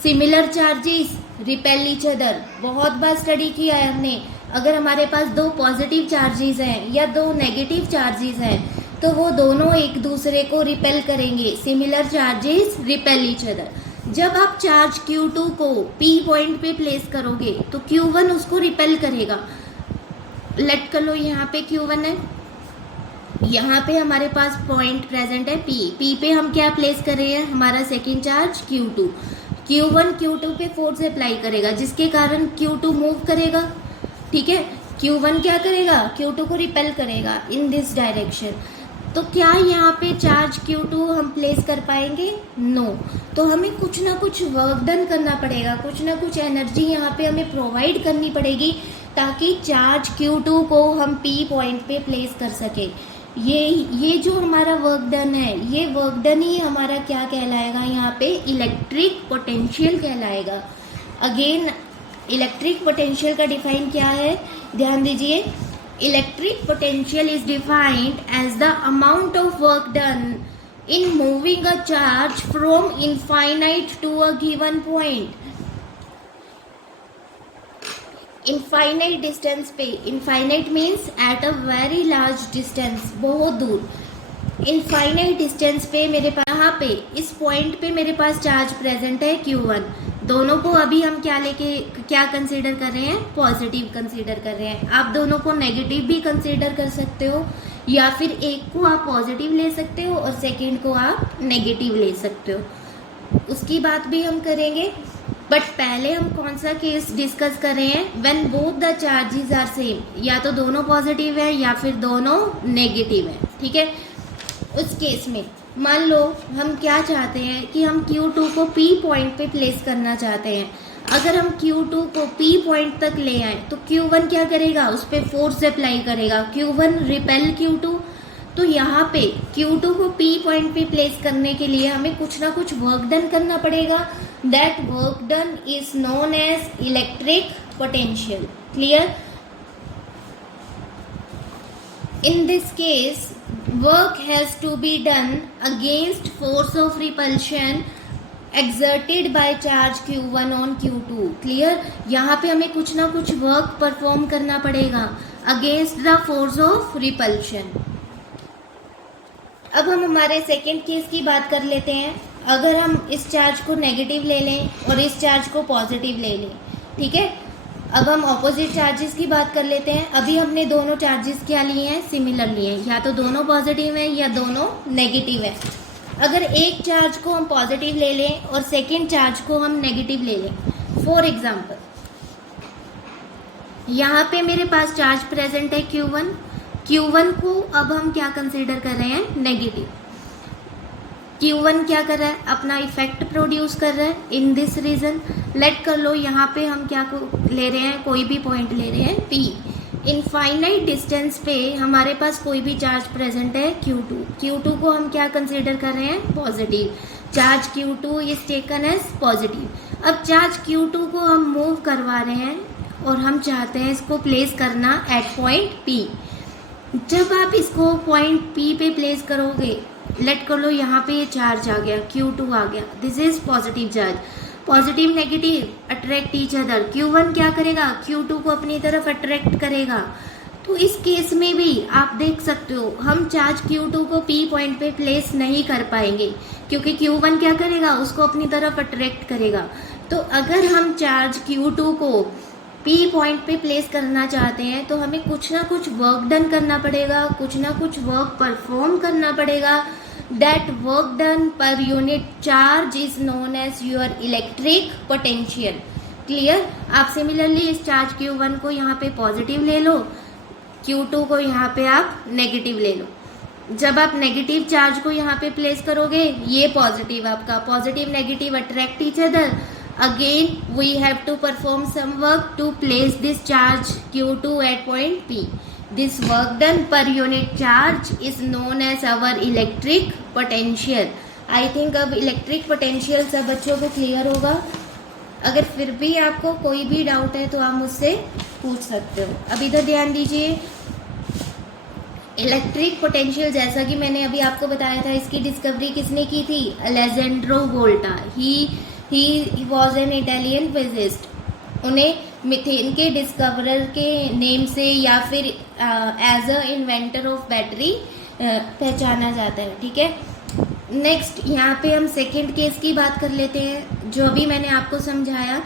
Similar charges repel each other. बहुत बार स्टडी किया है हमने, अगर हमारे पास दो पॉजिटिव चार्जेस हैं या दो नेगेटिव चार्जेस हैं तो वो दोनों एक दूसरे को रिपेल करेंगे। Similar charges repel each other. जब आप चार्ज Q2 को P पॉइंट पे प्लेस करोगे तो Q1 उसको रिपेल करेगा। लेट कर लो यहाँ पे Q1 है, यहाँ पे हमारे पास पॉइंट प्रेजेंट है P पे हम क्या प्लेस कर रहे हैं, हमारा second charge Q2। Q1 Q2 पे फोर्स अप्लाई करेगा जिसके कारण Q2 मूव करेगा। ठीक है, Q1 क्या करेगा, Q2 को रिपेल करेगा इन दिस डायरेक्शन। तो क्या यहाँ पे चार्ज Q2 हम प्लेस कर पाएंगे, नो। तो हमें कुछ ना कुछ वर्क डन करना पड़ेगा, कुछ ना कुछ एनर्जी यहाँ पे हमें प्रोवाइड करनी पड़ेगी ताकि चार्ज Q2 को हम P पॉइंट पे प्लेस कर सके। ये जो हमारा वर्क डन है, ये वर्क डन ही हमारा क्या कहलाएगा, यहाँ पे इलेक्ट्रिक पोटेंशियल कहलाएगा। अगेन इलेक्ट्रिक पोटेंशियल का डिफाइन क्या है, ध्यान दीजिए। Electric potential is defined as the amount of work done in moving a charge from infinite to a given point. Infinite distance पे, infinite means at a very large distance, बहुत दूर। Infinite distance पे मेरे पास यहाँ पे इस point पे मेरे पास चार्ज प्रेजेंट है Q1। दोनों को अभी हम क्या कंसीडर कर रहे हैं, पॉजिटिव कंसीडर कर रहे हैं। आप दोनों को नेगेटिव भी कंसीडर कर सकते हो या फिर एक को आप पॉजिटिव ले सकते हो और सेकेंड को आप नेगेटिव ले सकते हो, उसकी बात भी हम करेंगे। बट पहले हम कौन सा केस डिस्कस कर रहे हैं, when both the charges are same, या तो दोनों पॉजिटिव है या फिर दोनों नेगेटिव है। ठीक है, उस केस में मान लो हम क्या चाहते हैं कि हम Q2 को P पॉइंट पे प्लेस करना चाहते हैं। अगर हम Q2 को P पॉइंट तक ले आए तो Q1 क्या करेगा, उस पर फोर्स अप्लाई करेगा, Q1 रिपेल Q2। तो यहाँ पे Q2 को P पॉइंट पे प्लेस करने के लिए हमें कुछ ना कुछ वर्क डन करना पड़ेगा। That work done is known as electric potential. Clear? In this case, work has to be done against force of repulsion exerted by charge Q1 on Q2. Clear? यहाँ पे हमें कुछ ना कुछ वर्क परफॉर्म करना पड़ेगा against the force of repulsion. अब हम हमारे सेकेंड केस की बात कर लेते हैं। अगर हम इस चार्ज को नेगेटिव ले लें और इस चार्ज को पॉजिटिव ले लें, ठीक है। अब हम ऑपोजिट चार्जेस की बात कर लेते हैं। अभी हमने दोनों चार्जेस क्या लिए हैं, सिमिलर लिए हैं, या तो दोनों पॉजिटिव हैं या दोनों नेगेटिव हैं। अगर एक चार्ज को हम पॉजिटिव ले लें और सेकेंड चार्ज को हम नेगेटिव ले लें, फॉर एग्जाम्पल यहाँ पे मेरे पास चार्ज प्रेजेंट है Q1 को अब हम क्या कंसीडर कर रहे हैं, नेगेटिव। Q1 क्या कर रहा है, अपना इफेक्ट प्रोड्यूस कर रहा है इन दिस रीजन। लेट कर लो यहाँ पे हम क्या को ले रहे हैं, कोई भी पॉइंट ले रहे हैं P। इनफाइनाइट डिस्टेंस पे हमारे पास कोई भी चार्ज प्रेजेंट है Q2 को हम क्या कंसीडर कर रहे हैं, positive. Charge Q2 is taken as positive. अब चार्ज Q2 को हम मूव करवा रहे हैं और हम चाहते हैं इसको प्लेस करना एट पॉइंट P। जब आप इसको पॉइंट P पे प्लेस करोगे, लेट कर लो यहाँ पे ये चार्ज आ गया, Q2 आ गया, this is positive charge. Positive negative attract each other. Q1 क्या करेगा, Q2 को अपनी तरफ अट्रैक्ट करेगा। तो इस केस में भी आप देख सकते हो हम चार्ज Q2 को P पॉइंट पे प्लेस नहीं कर पाएंगे क्योंकि Q1 क्या करेगा, उसको अपनी तरफ अट्रैक्ट करेगा। तो अगर हम चार्ज Q2 को P पॉइंट पे प्लेस करना चाहते हैं तो हमें कुछ ना कुछ वर्क डन करना पड़ेगा, कुछ ना कुछ वर्क परफॉर्म करना पड़ेगा। That work done per unit charge is known as your electric potential. Clear? आप सिमिलरली इस चार्ज Q1 को यहाँ पे पॉजिटिव ले लो, Q2 को यहाँ पे आप नेगेटिव ले लो। जब आप नेगेटिव चार्ज को यहाँ पे प्लेस करोगे, ये पॉजिटिव, आपका positive negative attract each other. Again we have to perform some work to place this charge Q2 at point P. This work done per unit charge is known as our electric potential. I think अब electric potential सब बच्चों को clear होगा। अगर फिर भी आपको कोई भी डाउट है तो आप मुझसे पूछ सकते हो। अब इधर ध्यान दीजिए, इलेक्ट्रिक पोटेंशियल जैसा कि मैंने अभी आपको बताया था, इसकी डिस्कवरी किसने की थी, Alejandro Volta. He was an Italian physicist. उन्हें मीथेन के डिस्कवरर के नेम से या फिर as a inventor of battery पहचाना जाता है। ठीक है, नेक्स्ट यहाँ पे हम सेकेंड केस की बात कर लेते हैं, जो अभी मैंने आपको समझाया।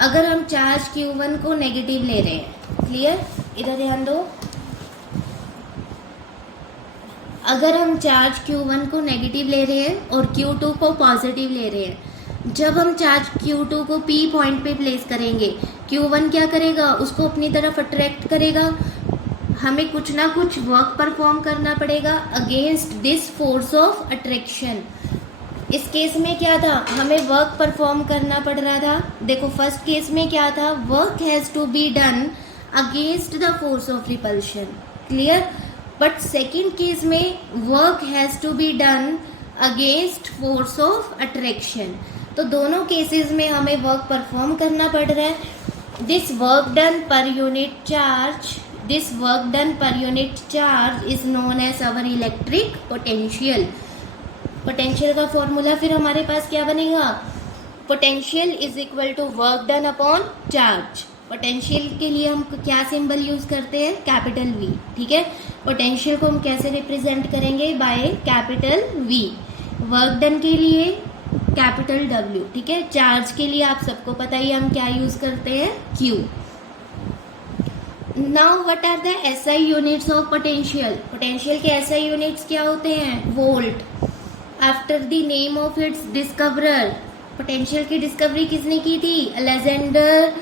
अगर हम चार्ज Q1 को नेगेटिव ले रहे हैं, क्लियर, इधर ध्यान दो। अगर हम चार्ज Q1 को नेगेटिव ले रहे हैं और Q2 को पॉजिटिव ले रहे हैं, जब हम चार्ज Q2 को P पॉइंट पे प्लेस करेंगे, Q1 क्या करेगा, उसको अपनी तरफ अट्रैक्ट करेगा। हमें कुछ ना कुछ वर्क परफॉर्म करना पड़ेगा against this force of attraction. इस केस में क्या था, हमें वर्क परफॉर्म करना पड़ रहा था। देखो फर्स्ट केस में क्या था, work has to be done against the force of repulsion, clear. But second case में work has to be done against force of attraction. तो दोनों केसेस में हमें वर्क परफॉर्म करना पड़ रहा है। This work done per unit charge, this work done per unit charge is known as our electric potential. Potential का formula फिर हमारे पास क्या बनेगा, potential is equal to work done upon charge. Potential के लिए हम क्या सिंबल यूज करते हैं, कैपिटल V। ठीक है, पोटेंशियल को हम कैसे रिप्रेजेंट करेंगे, by capital V। Work done के लिए कैपिटल W। ठीक है, चार्ज के लिए आप सबको पता ही हम क्या यूज करते हैं, Q। Now what are the SI units of potential. Potential के SI यूनिट्स क्या होते हैं, volt. After the name of its discoverer, potential की डिस्कवरी किसने की थी, अलेक्जेंडर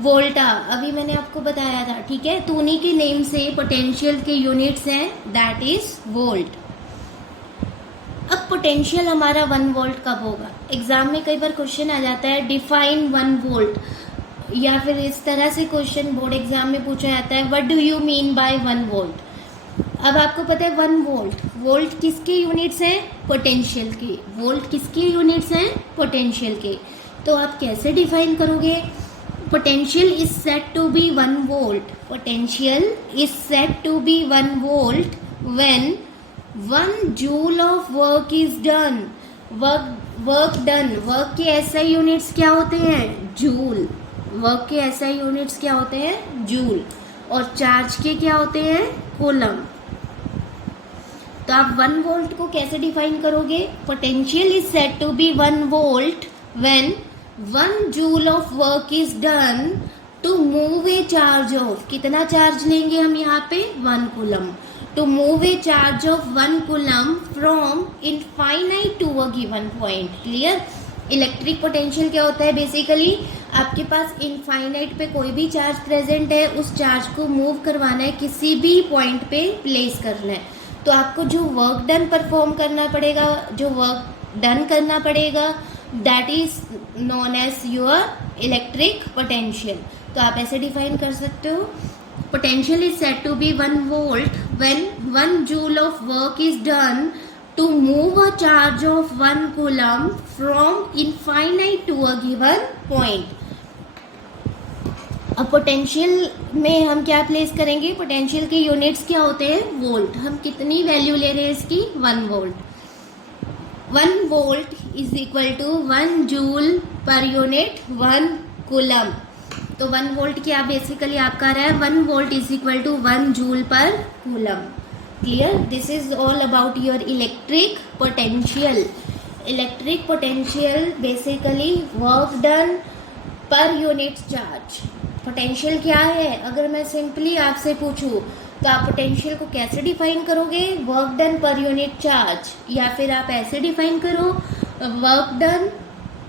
वोल्टा। अभी मैंने आपको बताया था, ठीक है। तो उन्हीं के नेम से पोटेंशियल के यूनिट्स हैं, दैट इज वोल्ट। अब पोटेंशियल हमारा 1 वोल्ट कब होगा, एग्जाम में कई बार क्वेश्चन आ जाता है डिफाइन 1 वोल्ट, या फिर इस तरह से क्वेश्चन बोर्ड एग्जाम में पूछा जाता है, what do you mean by 1 volt. अब आपको पता है 1 वोल्ट, वोल्ट किसके यूनिट्स हैं, पोटेंशियल के। वोल्ट किसके यूनिट्स हैं, पोटेंशियल के। तो आप कैसे डिफाइन करोगे, potential is said to be 1 volt, potential is said to be 1 volt when 1 joule of work is done. Work done, work के SI यूनिट्स क्या होते हैं, जूल। वर्क के SI यूनिट्स क्या होते हैं, जूल। और चार्ज के क्या होते हैं, कूलम। तो आप 1 वोल्ट को कैसे डिफाइन करोगे, potential is said to be 1 volt when 1 joule of work is done to move a charge of, कितना चार्ज लेंगे हम यहाँ पे, 1 coulomb. To move a charge of 1 coulomb from infinite to a given point, clear. Electric potential क्या होता है, basically आपके पास infinite पे कोई भी चार्ज प्रेजेंट है, उस चार्ज को मूव करवाना है, किसी भी पॉइंट पे प्लेस करना है। तो आपको जो वर्क डन परफॉर्म करना पड़ेगा, जो वर्क डन करना पड़ेगा, that is known as your electric potential. तो आप ऐसे डिफाइन कर सकते हो, potential is said to be 1 volt when 1 joule of work is done to move a charge of 1 coulomb from infinite to a given point। अब potential में हम क्या प्लेस करेंगे, पोटेंशियल के यूनिट्स क्या होते हैं, वोल्ट। हम कितनी वैल्यू ले रहे हैं इसकी, 1 volt. 1 volt is equal to 1 joule per unit 1 coulomb. तो 1 वोल्ट क्या बेसिकली आपका रहा है, 1 volt is equal to 1 joule per coulomb, clear. This is all about your electric potential. Electric potential basically work done per unit charge. Potential क्या है, अगर मैं simply आपसे पूछूं तो आप पोटेंशियल को कैसे डिफाइन करोगे, work done per unit charge, या फिर आप ऐसे डिफाइन करो, work done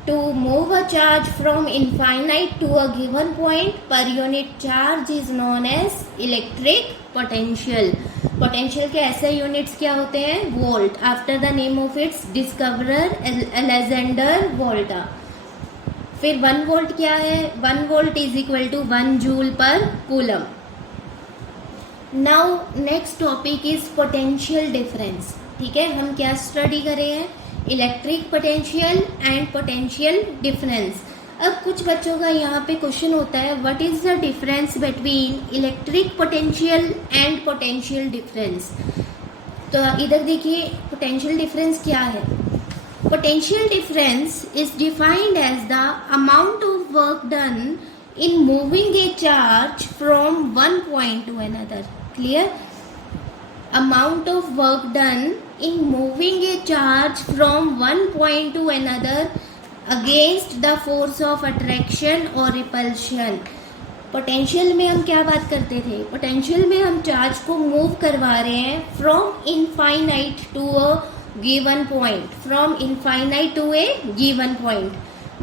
to move a charge from infinite to a given point per unit charge is known as electric potential. Potential के ऐसे यूनिट्स क्या होते हैं, volt, after the name of its discoverer Alexander Volta. फिर 1 volt क्या है, 1 volt is equal to 1 joule per coulomb. Now next topic is potential difference. ठीक है, हम क्या स्टडी कर रहे हैं, electric potential and potential difference. अब कुछ बच्चों का यहाँ पे क्वेश्चन होता है, what is the difference between electric potential and potential difference. तो इधर देखिए पोटेंशियल डिफरेंस क्या है। Potential difference is defined as the amount of work done in moving a charge from one point to another. Clear? Amount of work done in moving a charge from one point to another against the force of attraction or repulsion. Potential में हम क्या बात करते थे? Potential में हम charge को move करवा रहे हैं from infinite to a given point, from infinite to a given point.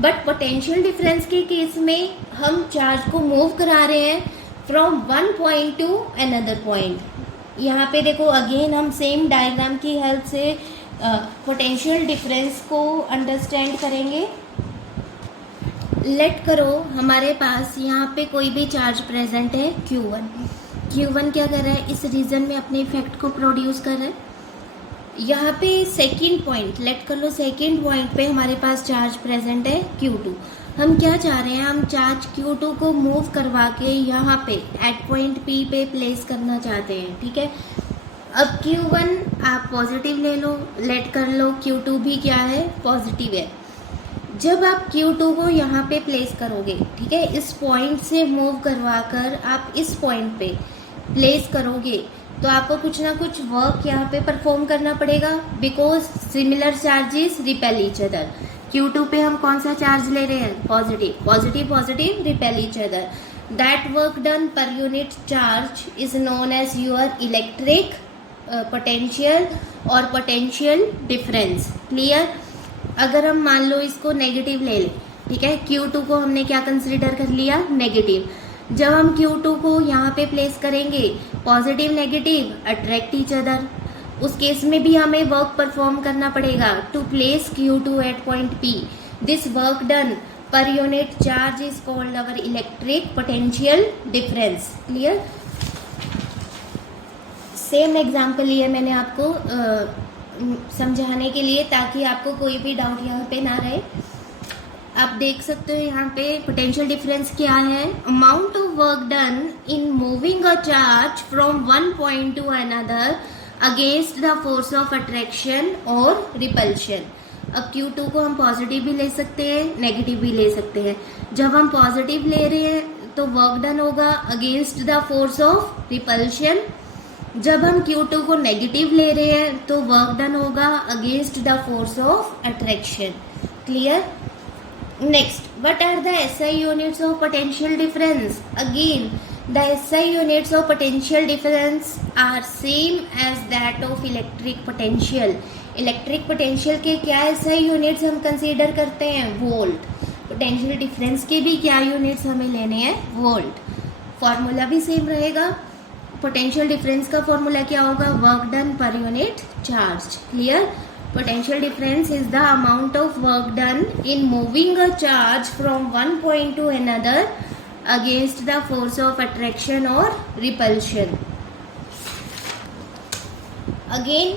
But potential difference के केस में हम चार्ज को मूव करा रहे हैं from one point to another point. यहाँ पे देखो अगेन हम सेम डायग्राम की हेल्प से पोटेंशियल डिफरेंस को अंडरस्टैंड करेंगे. लेट करो हमारे पास यहाँ पे कोई भी चार्ज प्रेजेंट है Q1. Q1 क्या कर रहा है? इस रीजन में अपने इफेक्ट को प्रोड्यूस कर रहा है. यहाँ पे सेकेंड पॉइंट, लेट कर लो सेकेंड पॉइंट पे हमारे पास चार्ज प्रेजेंट है Q2. हम क्या चाह रहे हैं? हम चार्ज Q2 को मूव करवा के यहाँ पे एट पॉइंट P पे प्लेस करना चाहते हैं. ठीक है. अब Q1 आप पॉजिटिव ले लो, लेट कर लो Q2 भी क्या है? पॉजिटिव है. जब आप Q2 को यहाँ पे प्लेस करोगे, ठीक है, इस पॉइंट से मूव करवा कर आप इस पॉइंट पे प्लेस करोगे तो आपको कुछ ना कुछ वर्क यहाँ पे परफॉर्म करना पड़ेगा, because similar charges repel each other. Q2 पे हम कौन सा चार्ज ले रहे हैं? Positive. Positive positive repel each other. That work done per unit charge is known as your electric potential और पोटेंशियल डिफरेंस. क्लियर? अगर हम मान लो इसको नेगेटिव ले लें, ठीक है, Q2 को हमने क्या कंसीडर कर लिया? नेगेटिव. जब हम Q2 को यहाँ पे प्लेस करेंगे, positive negative attract each other, उस केस में भी हमें वर्क परफॉर्म करना पड़ेगा to place Q2 at point P. This work done per unit charge is called our electric potential difference. Clear? Same example लिए मैंने आपको समझाने के लिए, ताकि आपको कोई भी डाउट यहाँ पे ना रहे. आप देख सकते हो यहाँ पे पोटेंशियल डिफरेंस क्या है? Amount of work done in moving a charge from one point to another against the force of attraction और रिपल्शन. अब Q2 को हम पॉजिटिव भी ले सकते हैं, नेगेटिव भी ले सकते हैं. जब हम पॉजिटिव ले रहे हैं तो वर्क डन होगा against the force of repulsion. जब हम Q2 को नेगेटिव ले रहे हैं तो वर्क डन होगा against the force of attraction. Clear? Next, what are the SI units of potential difference? Again the SI units of potential difference are same as that of electric potential. Electric potential के क्या SI units हम consider करते हैं? Volt. Potential difference के भी क्या units हमें लेने हैं? वोल्ट. फॉर्मूला भी सेम रहेगा. पोटेंशियल डिफरेंस का फॉर्मूला क्या होगा? Work done per unit charge. Clear? Potential difference is the amount of work done in moving a charge from one point to another against the force of attraction और repulsion. Again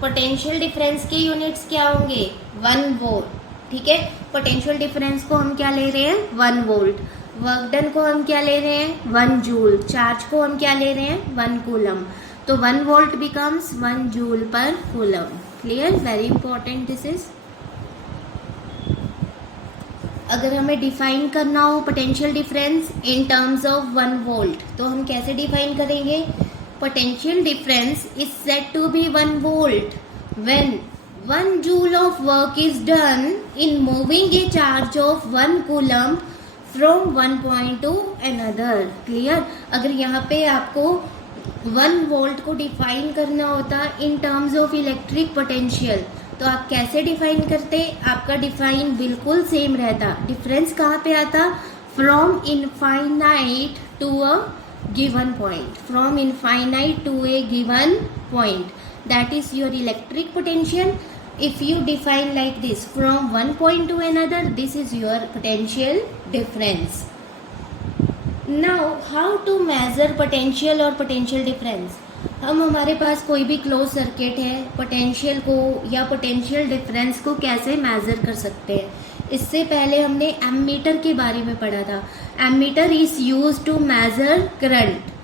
potential difference के units क्या होंगे? 1 volt. ठीक है, potential difference को हम क्या ले रहे हैं? 1 वोल्ट. वर्क डन को हम क्या ले रहे हैं? 1 जूल. चार्ज को हम क्या ले रहे हैं? 1 कूलम. तो 1 volt becomes 1 joule per coulomb. Clear? Very important this is. अगर हमें डिफाइन करना हो potential difference in terms of 1 volt तो हम कैसे डिफाइन करेंगे? Potential difference is said to be 1 volt when 1 joule of work is done in moving a charge of 1 coulomb from one point to another. Clear? अगर यहाँ पे आपको 1 volt को define करना होता इन टर्म्स ऑफ इलेक्ट्रिक पोटेंशियल तो आप कैसे डिफाइन करते? आपका डिफाइन बिल्कुल सेम रहता. डिफरेंस कहाँ पे आता? From infinite to a given point. From infinite to a given point. That is your electric potential. If you define like this, from one point to another, this is your potential difference. Now, how to measure potential और potential difference? हम हमारे पास कोई भी close circuit है, potential को या potential difference को कैसे मेजर कर सकते हैं? इससे पहले हमने एमीटर के बारे में पढ़ा था. Ammeter is used to measure current.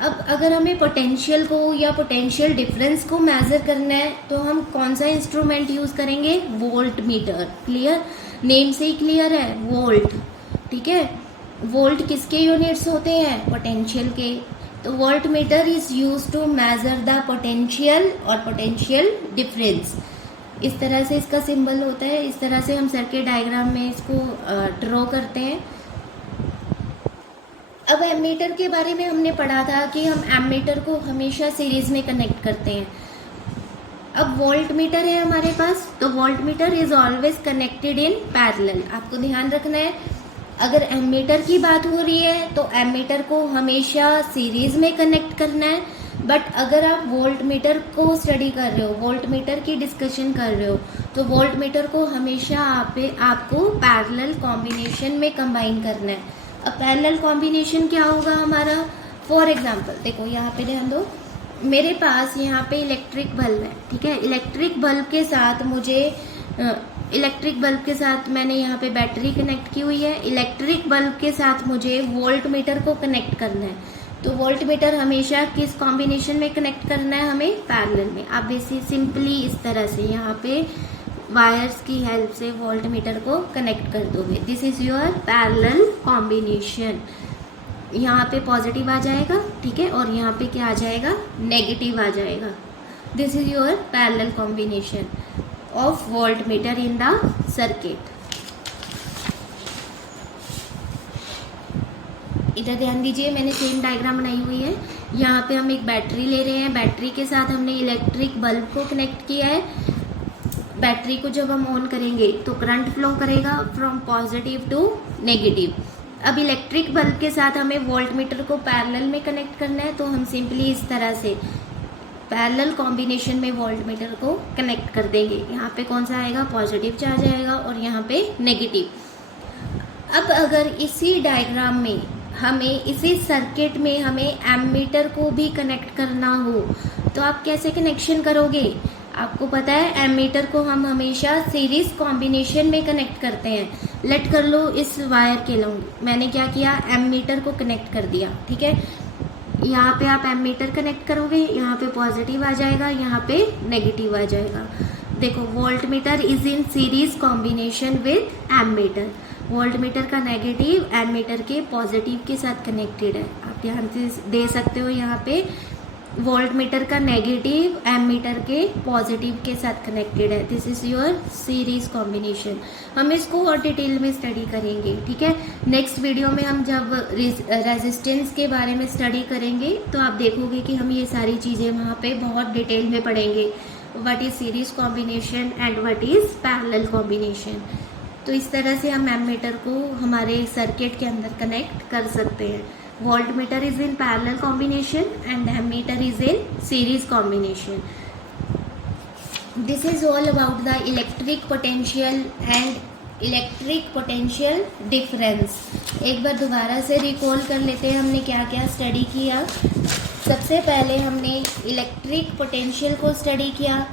अब अगर हमें पोटेंशियल को या पोटेंशियल डिफरेंस को मेज़र करना है तो हम कौन सा इंस्ट्रूमेंट यूज़ करेंगे? Volt meter. क्लियर? नेम से ही क्लियर है, वोल्ट. ठीक है, वोल्ट किसके यूनिट्स होते हैं? पोटेंशियल के। तो voltmeter is use to measure the potential और पोटेंशियल डिफरेंस। इस तरह से इसका सिंबल होता है, इस तरह से हम सर्किट डायग्राम में इसको ड्रॉ करते हैं। अब एमीटर के बारे में हमने पढ़ा था कि हम एमीटर को हमेशा सीरीज में कनेक्ट करते हैं। अब वोल्ट मीटर है हमारे पास, तो voltmeter is always connected in parallel. आपको ध्यान रखना है, अगर एमीटर की बात हो रही है तो एमीटर को हमेशा सीरीज में कनेक्ट करना है। बट अगर आप वोल्ट मीटर को स्टडी कर रहे हो, वोल्ट मीटर की डिस्कशन कर रहे हो, तो वोल्ट मीटर को हमेशा आपको पैरेलल कॉम्बिनेशन में कंबाइन करना है। अब पैरेलल कॉम्बिनेशन क्या होगा हमारा? फॉर एग्जांपल देखो, यहाँ पे ध्यान दो, मेरे पास यहाँ पे इलेक्ट्रिक बल्ब है, ठीक है। इलेक्ट्रिक बल्ब के साथ मैंने यहाँ पे बैटरी कनेक्ट की हुई है। इलेक्ट्रिक बल्ब के साथ मुझे वोल्ट मीटर को कनेक्ट करना है। तो वोल्ट मीटर हमेशा किस कॉम्बिनेशन में कनेक्ट करना है? हमें पैरेलल में। आप बेसिक सिंपली इस तरह से यहाँ पे वायर्स की हेल्प से वोल्ट मीटर को कनेक्ट कर दोगे। This is your parallel combination. यहाँ पे पॉजिटिव आ जाएगा, ठीक है, और यहाँ पे क्या आ जाएगा? नेगेटिव आ जाएगा। This is your parallel combination of volt meter in the circuit. इधर ध्यान दीजिए, मैंने सेम डायग्राम बनाई हुई है। यहाँ पे हम एक बैटरी ले रहे हैं, बैटरी के साथ हमने इलेक्ट्रिक बल्ब को कनेक्ट किया है। बैटरी को जब हम ऑन करेंगे तो करंट फ्लो करेगा फ्रॉम पॉजिटिव टू नेगेटिव। अब इलेक्ट्रिक बल्ब के साथ हमें वोल्ट मीटर को पैरेलल में कनेक्ट करना है, तो हम सिंपली इस तरह से पैरेलल कॉम्बिनेशन में वोल्ट मीटर को कनेक्ट कर देंगे। यहाँ पे कौन सा आएगा? पॉजिटिव चार्ज आएगा और यहाँ पे नेगेटिव। अब अगर इसी डायग्राम में हमें, इसी सर्किट में हमें एमीटर को भी कनेक्ट करना हो, तो आप कैसे कनेक्शन करोगे? आपको पता है एमीटर को हम हमेशा सीरीज कॉम्बिनेशन में कनेक्ट करते हैं। लेट कर लो इस वायर के लॉन्ग, मैंने क्या किया? एमीटर को कनेक्ट कर दिया, ठीक है। यहाँ पे आप एमीटर कनेक्ट करोगे, यहाँ पे पॉजिटिव आ जाएगा, यहाँ पे नेगेटिव आ जाएगा। देखो, voltmeter is in series combination with ammeter. Voltmeter का नेगेटिव एमीटर के पॉजिटिव के साथ कनेक्टेड है। आप ध्यान से दे सकते हो, यहाँ पे वोल्ट मीटर का नेगेटिव एमीटर के पॉजिटिव के साथ कनेक्टेड है। This is your series combination. हम इसको और डिटेल में स्टडी करेंगे, ठीक है। नेक्स्ट वीडियो में हम जब रेजिस्टेंस के बारे में स्टडी करेंगे तो आप देखोगे कि हम ये सारी चीज़ें वहाँ पे बहुत डिटेल में पढ़ेंगे। What is series combination and what is parallel combination. तो इस तरह से हम एमीटर को हमारे सर्किट के अंदर कनेक्ट कर सकते हैं। Voltmeter is in parallel combination and ammeter is in series combination. This is all about the electric potential and electric potential difference. एक बार दोबारा से रिकॉल कर लेते हैं हमने क्या क्या स्टडी किया। सबसे पहले हमने इलेक्ट्रिक पोटेंशियल को स्टडी किया।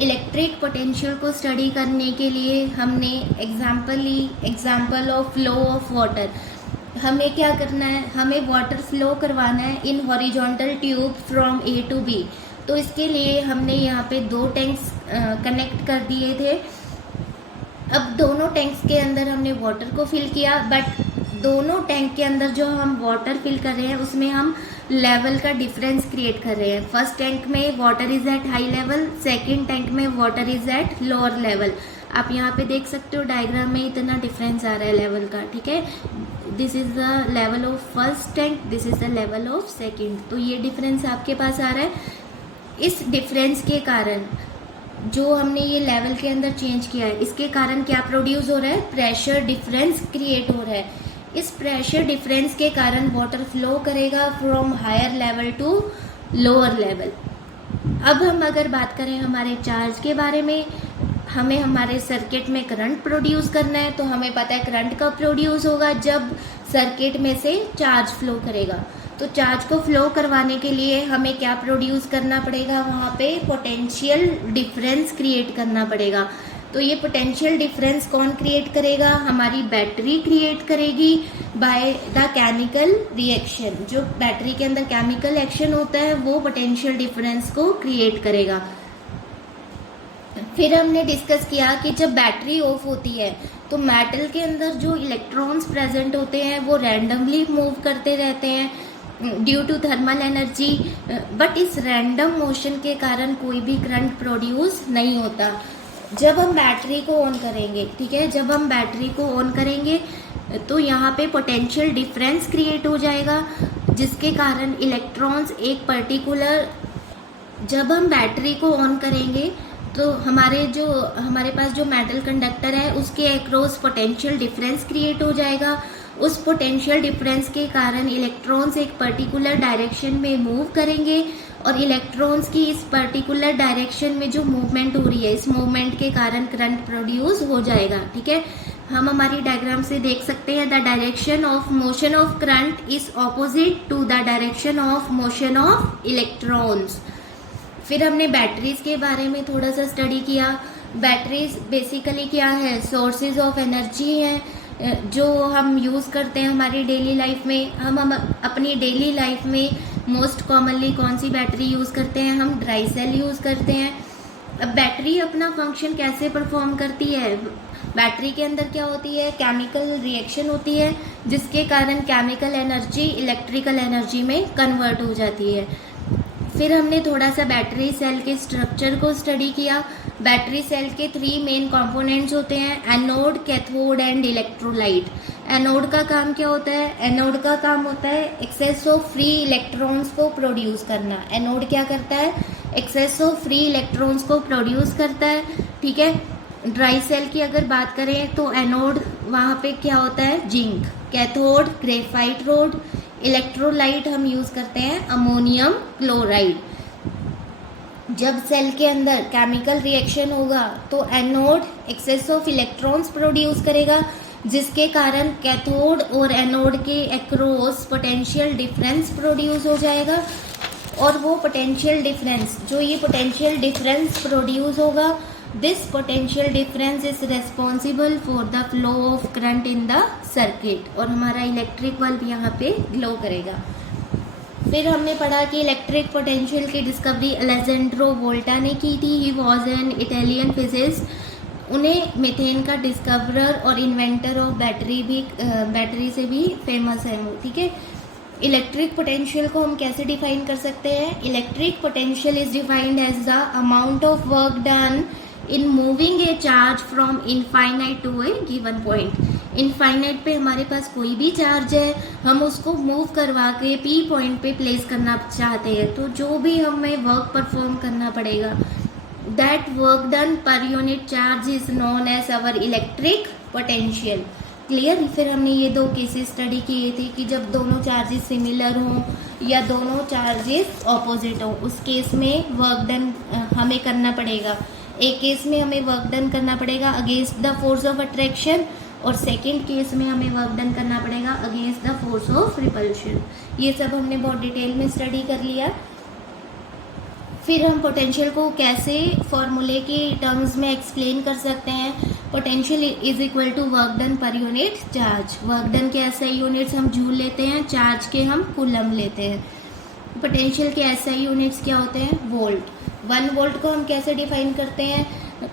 इलेक्ट्रिक पोटेंशियल को स्टडी करने के लिए हमने example of flow of water. हमें क्या करना है? हमें वाटर फ्लो करवाना है in horizontal tube from A to B. तो इसके लिए हमने यहाँ पे 2 टैंक्स कनेक्ट कर दिए थे। अब दोनों टैंक्स के अंदर हमने वाटर को फिल किया, बट दोनों टैंक के अंदर जो हम वाटर फिल कर रहे हैं उसमें हम लेवल का डिफरेंस क्रिएट कर रहे हैं। फर्स्ट टैंक में water is at high level, second tank में water is at lower level. आप यहाँ पे देख सकते हो डायग्राम में इतना डिफरेंस आ रहा है लेवल का, ठीक है। This is the level of first tank, this is the level of second. तो ये डिफरेंस आपके पास आ रहा है। इस डिफरेंस के कारण जो हमने ये लेवल के अंदर चेंज किया है, इसके कारण क्या प्रोड्यूस हो रहा है? प्रेशर डिफरेंस क्रिएट हो रहा है। इस प्रेशर डिफरेंस के कारण वाटर फ्लो करेगा from higher level to lower level. अब हम अगर बात करें हमारे चार्ज के बारे में, हमें हमारे सर्किट में करंट प्रोड्यूस करना है, तो हमें पता है करंट कब प्रोड्यूस होगा? जब सर्किट में से चार्ज फ्लो करेगा। तो चार्ज को फ्लो करवाने के लिए हमें क्या प्रोड्यूस करना पड़ेगा? वहाँ पे पोटेंशियल डिफरेंस क्रिएट करना पड़ेगा। तो ये पोटेंशियल डिफरेंस कौन क्रिएट करेगा? हमारी बैटरी क्रिएट करेगी बाय द केमिकल रिएक्शन। जो बैटरी के अंदर केमिकल एक्शन होता है वो पोटेंशियल डिफरेंस को क्रिएट करेगा। फिर हमने डिस्कस किया कि जब बैटरी ऑफ होती है तो मेटल के अंदर जो इलेक्ट्रॉन्स प्रेजेंट होते हैं वो रैंडमली मूव करते रहते हैं due to thermal energy, but इस रैंडम मोशन के कारण कोई भी करंट प्रोड्यूस नहीं होता। जब हम बैटरी को ऑन करेंगे, ठीक है, जब हम बैटरी को ऑन करेंगे तो यहाँ पे पोटेंशियल डिफरेंस क्रिएट हो जाएगा, जिसके कारण इलेक्ट्रॉन्स एक पर्टिकुलर, जब हम बैटरी को ऑन करेंगे तो हमारे पास जो मेटल कंडक्टर है उसके अक्रॉस पोटेंशियल डिफरेंस क्रिएट हो जाएगा। उस पोटेंशियल डिफरेंस के कारण इलेक्ट्रॉन्स एक पर्टिकुलर डायरेक्शन में मूव करेंगे और इलेक्ट्रॉन्स की इस पर्टिकुलर डायरेक्शन में जो मूवमेंट हो रही है, इस मूवमेंट के कारण करंट प्रोड्यूस हो जाएगा। ठीक है, हम हमारी डायग्राम से देख सकते हैं the direction of motion of current is opposite to the direction of motion of electrons. फिर हमने बैटरीज के बारे में थोड़ा सा स्टडी किया। बैटरीज बेसिकली क्या है, सोर्सेज ऑफ एनर्जी हैं जो हम यूज़ करते हैं हमारी डेली लाइफ में। हम अपनी डेली लाइफ में मोस्ट कॉमनली कौन सी बैटरी यूज़ करते हैं, हम ड्राई सेल यूज़ करते हैं। अब बैटरी अपना फंक्शन कैसे परफॉर्म करती है, बैटरी के अंदर क्या होती है, केमिकल रिएक्शन होती है जिसके कारण केमिकल एनर्जी इलेक्ट्रिकल एनर्जी में कन्वर्ट हो जाती है। फिर हमने थोड़ा सा बैटरी सेल के स्ट्रक्चर को स्टडी किया। बैटरी सेल के 3 मेन कंपोनेंट्स होते हैं, anode, cathode and electrolyte. Anode का काम क्या होता है, एनोड का काम होता है एक्सेस ऑफ फ्री इलेक्ट्रॉन्स को प्रोड्यूस करना। एनोड क्या करता है, एक्सेस ऑफ फ्री इलेक्ट्रॉन्स को प्रोड्यूस करता है। ठीक है, ड्राई सेल की अगर बात करें तो एनोड वहाँ पे क्या होता है, zinc. Cathode graphite road. Electrolyte हम यूज़ करते हैं अमोनियम क्लोराइड। जब सेल के अंदर केमिकल रिएक्शन होगा तो anode excess of electrons produce करेगा, जिसके कारण कैथोड और एनोड के अक्रॉस पोटेंशियल डिफरेंस प्रोड्यूस हो जाएगा। और वो पोटेंशियल डिफरेंस, जो ये पोटेंशियल डिफरेंस प्रोड्यूस होगा, this potential difference is responsible for the flow of current in the circuit, और हमारा इलेक्ट्रिक बल्ब यहाँ पे ग्लो करेगा। फिर हमने पढ़ा कि इलेक्ट्रिक पोटेंशियल की डिस्कवरी अलेजेंड्रो वोल्टा ने की थी। ही वॉज एन इटालियन फिजिस्ट। उन्हें मीथेन का डिस्कवरर और इन्वेंटर ऑफ बैटरी से भी फेमस है वो। ठीक है, इलेक्ट्रिक पोटेंशियल को हम कैसे डिफाइन कर सकते हैं, electric potential is defined as the amount of work done in moving a charge from infinite to a given point. Infinite पे हमारे पास कोई भी चार्ज है, हम उसको मूव करवा के पी पॉइंट पे प्लेस करना चाहते हैं, तो जो भी हमें वर्क परफॉर्म करना पड़ेगा, that work done per unit charge is known as our electric potential. Clear. फिर हमने ये 2 केसेस स्टडी किए थे कि जब दोनों चार्जेस सिमिलर हों या दोनों चार्जेस ऑपोजिट हों, उस केस में वर्क डन हमें करना पड़ेगा। एक केस में हमें वर्क डन करना पड़ेगा against the force of attraction, और सेकेंड केस में हमें वर्क डन करना पड़ेगा against the force of repulsion. ये सब हमने बहुत डिटेल में स्टडी कर लिया। फिर हम पोटेंशियल को कैसे फॉर्मूले के टर्म्स में एक्सप्लेन कर सकते हैं, potential is equal to work done per unit charge. Work done के एसआई यूनिट्स हम जूल लेते हैं, चार्ज के हम कूलम लेते हैं। पोटेंशियल के एसआई यूनिट्स क्या होते हैं, वोल्ट। 1 वोल्ट को हम कैसे डिफाइन करते हैं,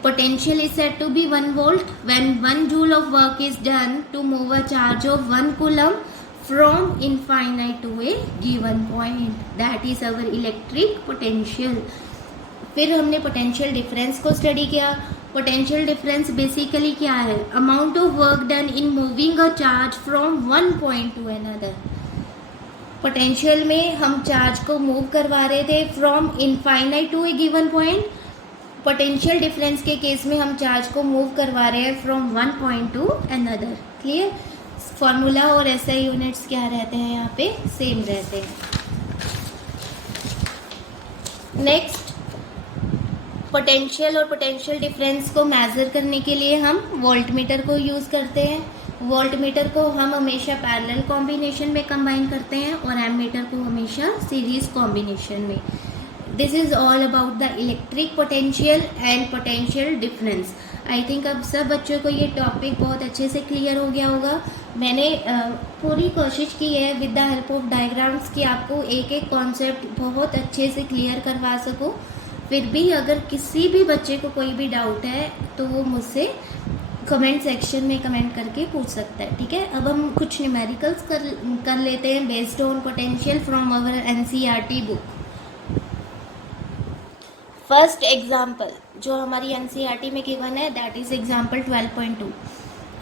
potential is said to be 1 volt when 1 joule of work is done to move a charge of 1 coulomb from infinite to a given point, that is our electric potential। फिर हमने potential difference को study किया। Potential difference basically क्या है, amount of work done in moving a charge from one point to another. Potential में हम charge को move करवा रहे थे from infinite to a given point. Potential difference के केस में हम चार्ज को मूव करवा रहे हैं from one point to another. Clear. Formula और एसआई यूनिट्स क्या रहते हैं, यहाँ पे सेम रहते हैं। नेक्स्ट, पोटेंशियल और पोटेंशियल डिफरेंस को मेजर करने के लिए हम वोल्टमीटर को यूज़ करते हैं। वोल्टमीटर को हम हमेशा पैरेलल कॉम्बिनेशन में कंबाइन करते हैं और एमीटर को हमेशा सीरीज कॉम्बिनेशन में। This is all about the electric potential and potential difference. I think अब सब बच्चों को ये टॉपिक बहुत अच्छे से क्लियर हो गया होगा। मैंने पूरी कोशिश की है with the help of diagrams कि आपको एक एक कॉन्सेप्ट बहुत अच्छे से क्लियर करवा सकूं। फिर भी अगर किसी भी बच्चे को कोई भी डाउट है तो वो मुझसे कमेंट सेक्शन में कमेंट करके पूछ सकता है, ठीक है। अब हम कुछ न्यूमेरिकल्स कर लेते हैं based on potential from our NCERT book. First example जो हमारी एनसीईआरटी में गिवन है दैट इज एग्जाम्पल 12.2।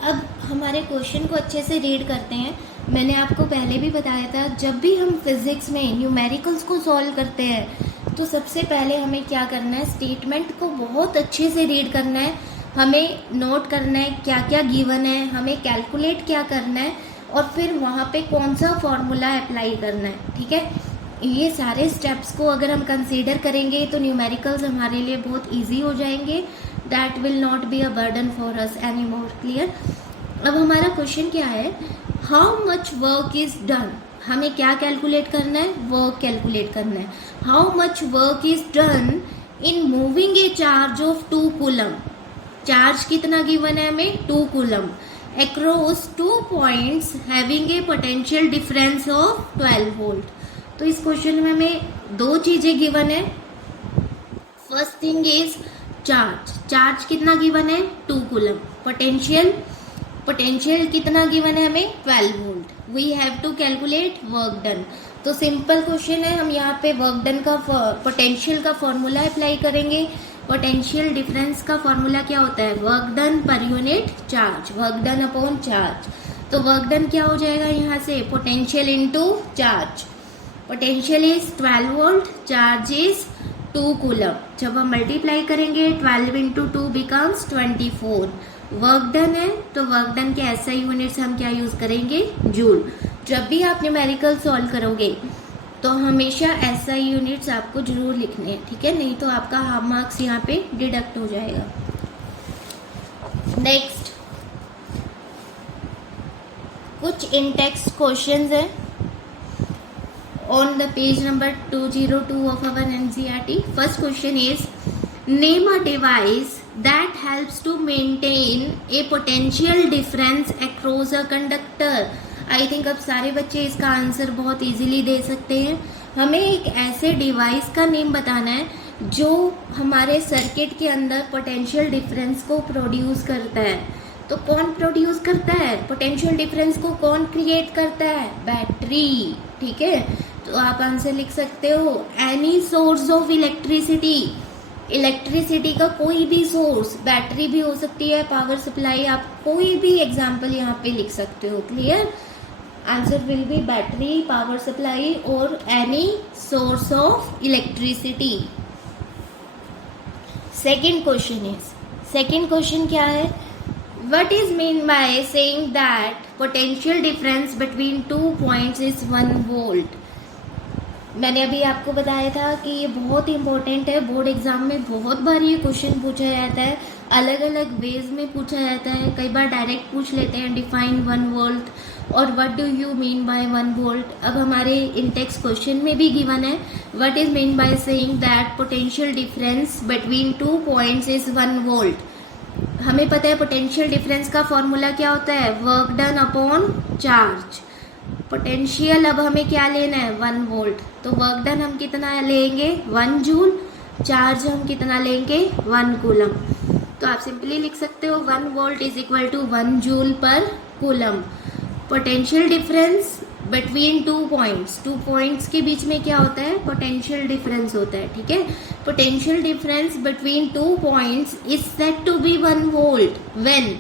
अब हमारे क्वेश्चन को अच्छे से रीड करते हैं। मैंने आपको पहले भी बताया था, जब भी हम फिजिक्स में न्यूमेरिकल्स को सॉल्व करते हैं तो सबसे पहले हमें क्या करना है, स्टेटमेंट को बहुत अच्छे से रीड करना है, हमें नोट करना है क्या क्या गिवन है, हमें कैलकुलेट क्या करना है और फिर वहाँ पे कौन सा फॉर्मूला अप्लाई करना है, ठीक है। ये सारे स्टेप्स को अगर हम कंसीडर करेंगे तो न्यूमेरिकल्स हमारे लिए बहुत इजी हो जाएंगे। That will not be a burden for us any more. Clear. अब हमारा क्वेश्चन क्या है, how much work is done. हमें क्या कैलकुलेट करना है, वर्क कैलकुलेट करना है। How much work is done in moving a charge of 2 coulomb. Charge कितना गिवन है हमें, 2 coulomb across 2 points having a potential difference of 12 volt. तो इस क्वेश्चन में हमें 2 चीजें गिवन है। फर्स्ट थिंग इज चार्ज कितना गिवन है, 2 कूलम। पोटेंशियल कितना गिवन है हमें, 12 volt. We have to calculate work done. तो सिंपल क्वेश्चन है, हम यहाँ पे वर्क डन का पोटेंशियल का फॉर्मूला अप्लाई करेंगे। पोटेंशियल डिफरेंस का फॉर्मूला क्या होता है, work done per unit charge, work done upon charge. तो वर्क डन क्या हो जाएगा यहाँ से, potential into charge. Potential is 12 volt, charge is 2 coulomb. जब हम मल्टीप्लाई करेंगे 12 इंटू 2 बिकम्स 24। वर्क डन है तो वर्क डन के एसआई यूनिट्स हम क्या यूज करेंगे, जूल। जब भी आप न्यूमेरिकल सॉल्व करोगे तो हमेशा एसआई यूनिट्स आपको जरूर लिखने हैं, ठीक है, नहीं तो आपका हाफ मार्क्स यहाँ पे डिडक्ट हो जाएगा। नेक्स्ट कुछ इन टेक्स्ट क्वेश्चंस हैं on the page number 202 of our NCERT. First question is, name a device that helps to maintain a potential difference across a conductor. I think अब सारे बच्चे इसका आंसर बहुत इजीली दे सकते हैं। हमें एक ऐसे डिवाइस का नेम बताना है जो हमारे सर्किट के अंदर पोटेंशियल डिफरेंस को प्रोड्यूस करता है। तो कौन प्रोड्यूस करता है, पोटेंशियल डिफरेंस को कौन क्रिएट करता है, बैटरी, ठीक है। तो आप आंसर लिख सकते हो, any source of electricity. Electricity का कोई भी सोर्स, बैटरी भी हो सकती है, पावर सप्लाई, आप कोई भी एग्जांपल यहाँ पे लिख सकते हो। Clear. Answer will be battery, power supply और any source of electricity. Second question क्या है, what is mean by saying that potential difference between 2 points is 1 volt। मैंने अभी आपको बताया था कि ये बहुत इंपॉर्टेंट है, बोर्ड एग्जाम में बहुत बार ये क्वेश्चन पूछा जाता है, अलग अलग वेज में पूछा जाता है। कई बार डायरेक्ट पूछ लेते हैं, डिफाइन 1 वोल्ट और what do you mean by 1 volt. अब हमारे इन टेक्स्ट क्वेश्चन में भी गिवन है, what is mean by saying that potential difference between 2 points is 1 volt. हमें पता है पोटेंशियल डिफरेंस का फॉर्मूला क्या होता है, work done upon charge. Potential अब हमें क्या लेना है, 1 वोल्ट। तो वर्क डन हम कितना लेंगे, 1 जूल। चार्ज हम कितना लेंगे, 1 कूलम। तो आप सिंपली लिख सकते हो 1 volt is equal to 1 joule per coulomb. Potential difference between 2 points के बीच में क्या होता है, पोटेंशियल डिफरेंस होता है, ठीक है। Potential difference between 2 points is said to be 1 volt when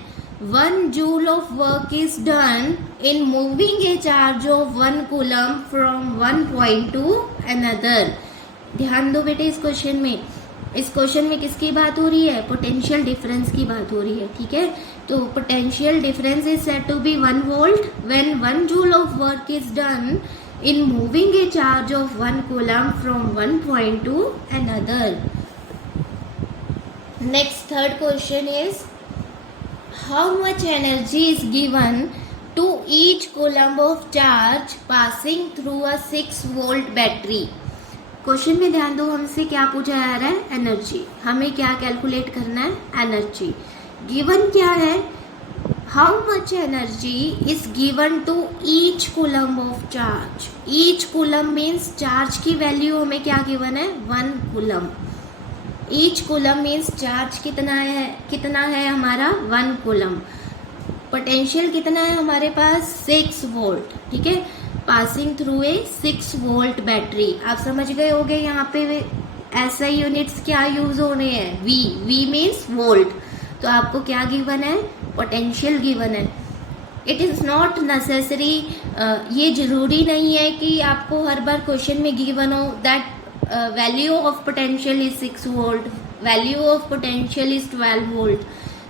1 joule of work is done in moving a charge of 1 coulomb from one point to another। ध्यान दो बेटे इस क्वेश्चन में किसकी बात हो रही है, पोटेंशियल डिफरेंस की बात हो रही है, ठीक है। तो potential difference is said to be 1 volt when 1 joule of work is done in moving a charge of 1 coulomb from one point to another। Next, third question is, how much energy is given to each coulomb of charge passing through a 6 volt battery। Question में ध्यान दो, हमसे क्या पूछा जा रहा है, energy. हमें क्या कैलकुलेट करना है, एनर्जी। गिवन क्या है, how much energy is given to each coulomb of charge. Each coulomb means charge की वैल्यू हमें क्या गिवन है, 1 coulomb. Each coulomb means charge कितना है हमारा 1 कूलम। पोटेंशियल कितना है हमारे पास 6 वोल्ट, ठीक है, passing through a 6 volt battery. आप समझ गए होंगे यहाँ पे ऐसा यूनिट्स क्या यूज हो रहे हैं, वी मीन्स वोल्ट। तो आपको क्या गिवन है, पोटेंशियल गिवन है। इट इज़ नॉट नेसेसरी, ये जरूरी नहीं है कि आपको हर बार क्वेश्चन में गिवन हो that value of potential is 6 volt, value of potential is 12 volt.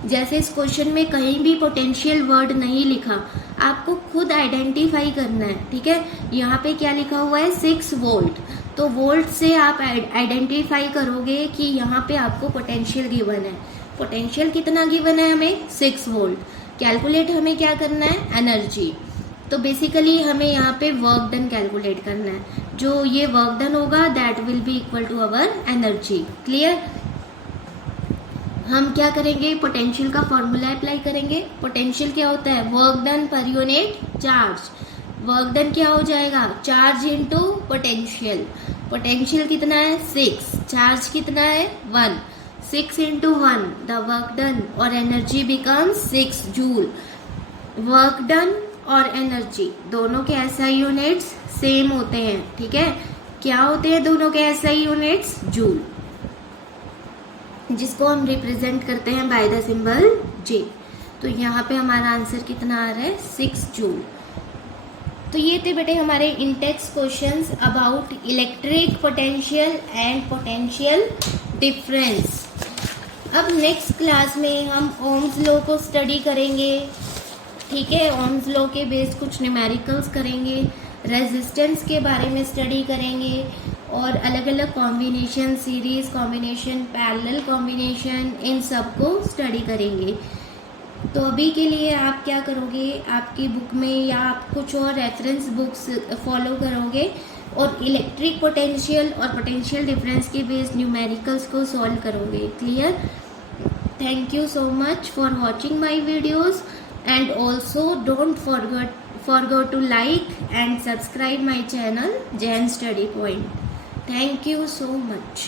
जैसे इस क्वेश्चन में कहीं भी पोटेंशियल वर्ड नहीं लिखा, आपको खुद आइडेंटिफाई करना है, ठीक है। यहाँ पे क्या लिखा हुआ है 6 वोल्ट, तो वोल्ट से आप आइडेंटिफाई करोगे कि यहाँ पे आपको पोटेंशियल गिवन है। पोटेंशियल कितना गिवन है हमें 6 वोल्ट। कैलकुलेट हमें क्या करना है, एनर्जी। तो बेसिकली हमें यहाँ पे वर्क डन कैलकुलेट करना है, जो ये वर्क डन होगा that will be equal to our energy. Clear. हम क्या करेंगे, पोटेंशियल का फॉर्मूला अप्लाई करेंगे। पोटेंशियल क्या होता है, work done per unit charge. Work done क्या हो जाएगा, चार्ज इनटू पोटेंशियल। पोटेंशियल कितना है 6, चार्ज कितना है 1, 6 इंटू 1 द वर्क डन और energy becomes 6 joule. Work done और एनर्जी दोनों के एसआई यूनिट्स सेम होते हैं, ठीक है। क्या होते हैं दोनों के एसआई यूनिट्स, जूल, जिसको हम रिप्रेजेंट करते हैं बाय द सिंबल जे। तो यहाँ पे हमारा आंसर कितना आ रहा है 6 जूल। तो ये थे बेटे हमारे intext questions about electric potential and potential difference. अब नेक्स्ट क्लास में हम ओम्स लॉ को स्टडी करेंगे, ठीक है। ओम्स लॉ के बेस कुछ न्यूमेरिकल्स करेंगे, रेजिस्टेंस के बारे में स्टडी करेंगे और अलग अलग combination, series combination, parallel combination, इन सब को स्टडी करेंगे। तो अभी के लिए आप क्या करोगे, आपकी बुक में या आप कुछ और रेफरेंस बुक्स फॉलो करोगे और इलेक्ट्रिक पोटेंशियल और पोटेंशियल डिफरेंस के बेस्ड न्यूमेरिकल्स को सॉल्व करोगे। Clear. Thank you so much for watching my videos and also don't forget to like and subscribe my channel Jan Study Point. Thank you so much.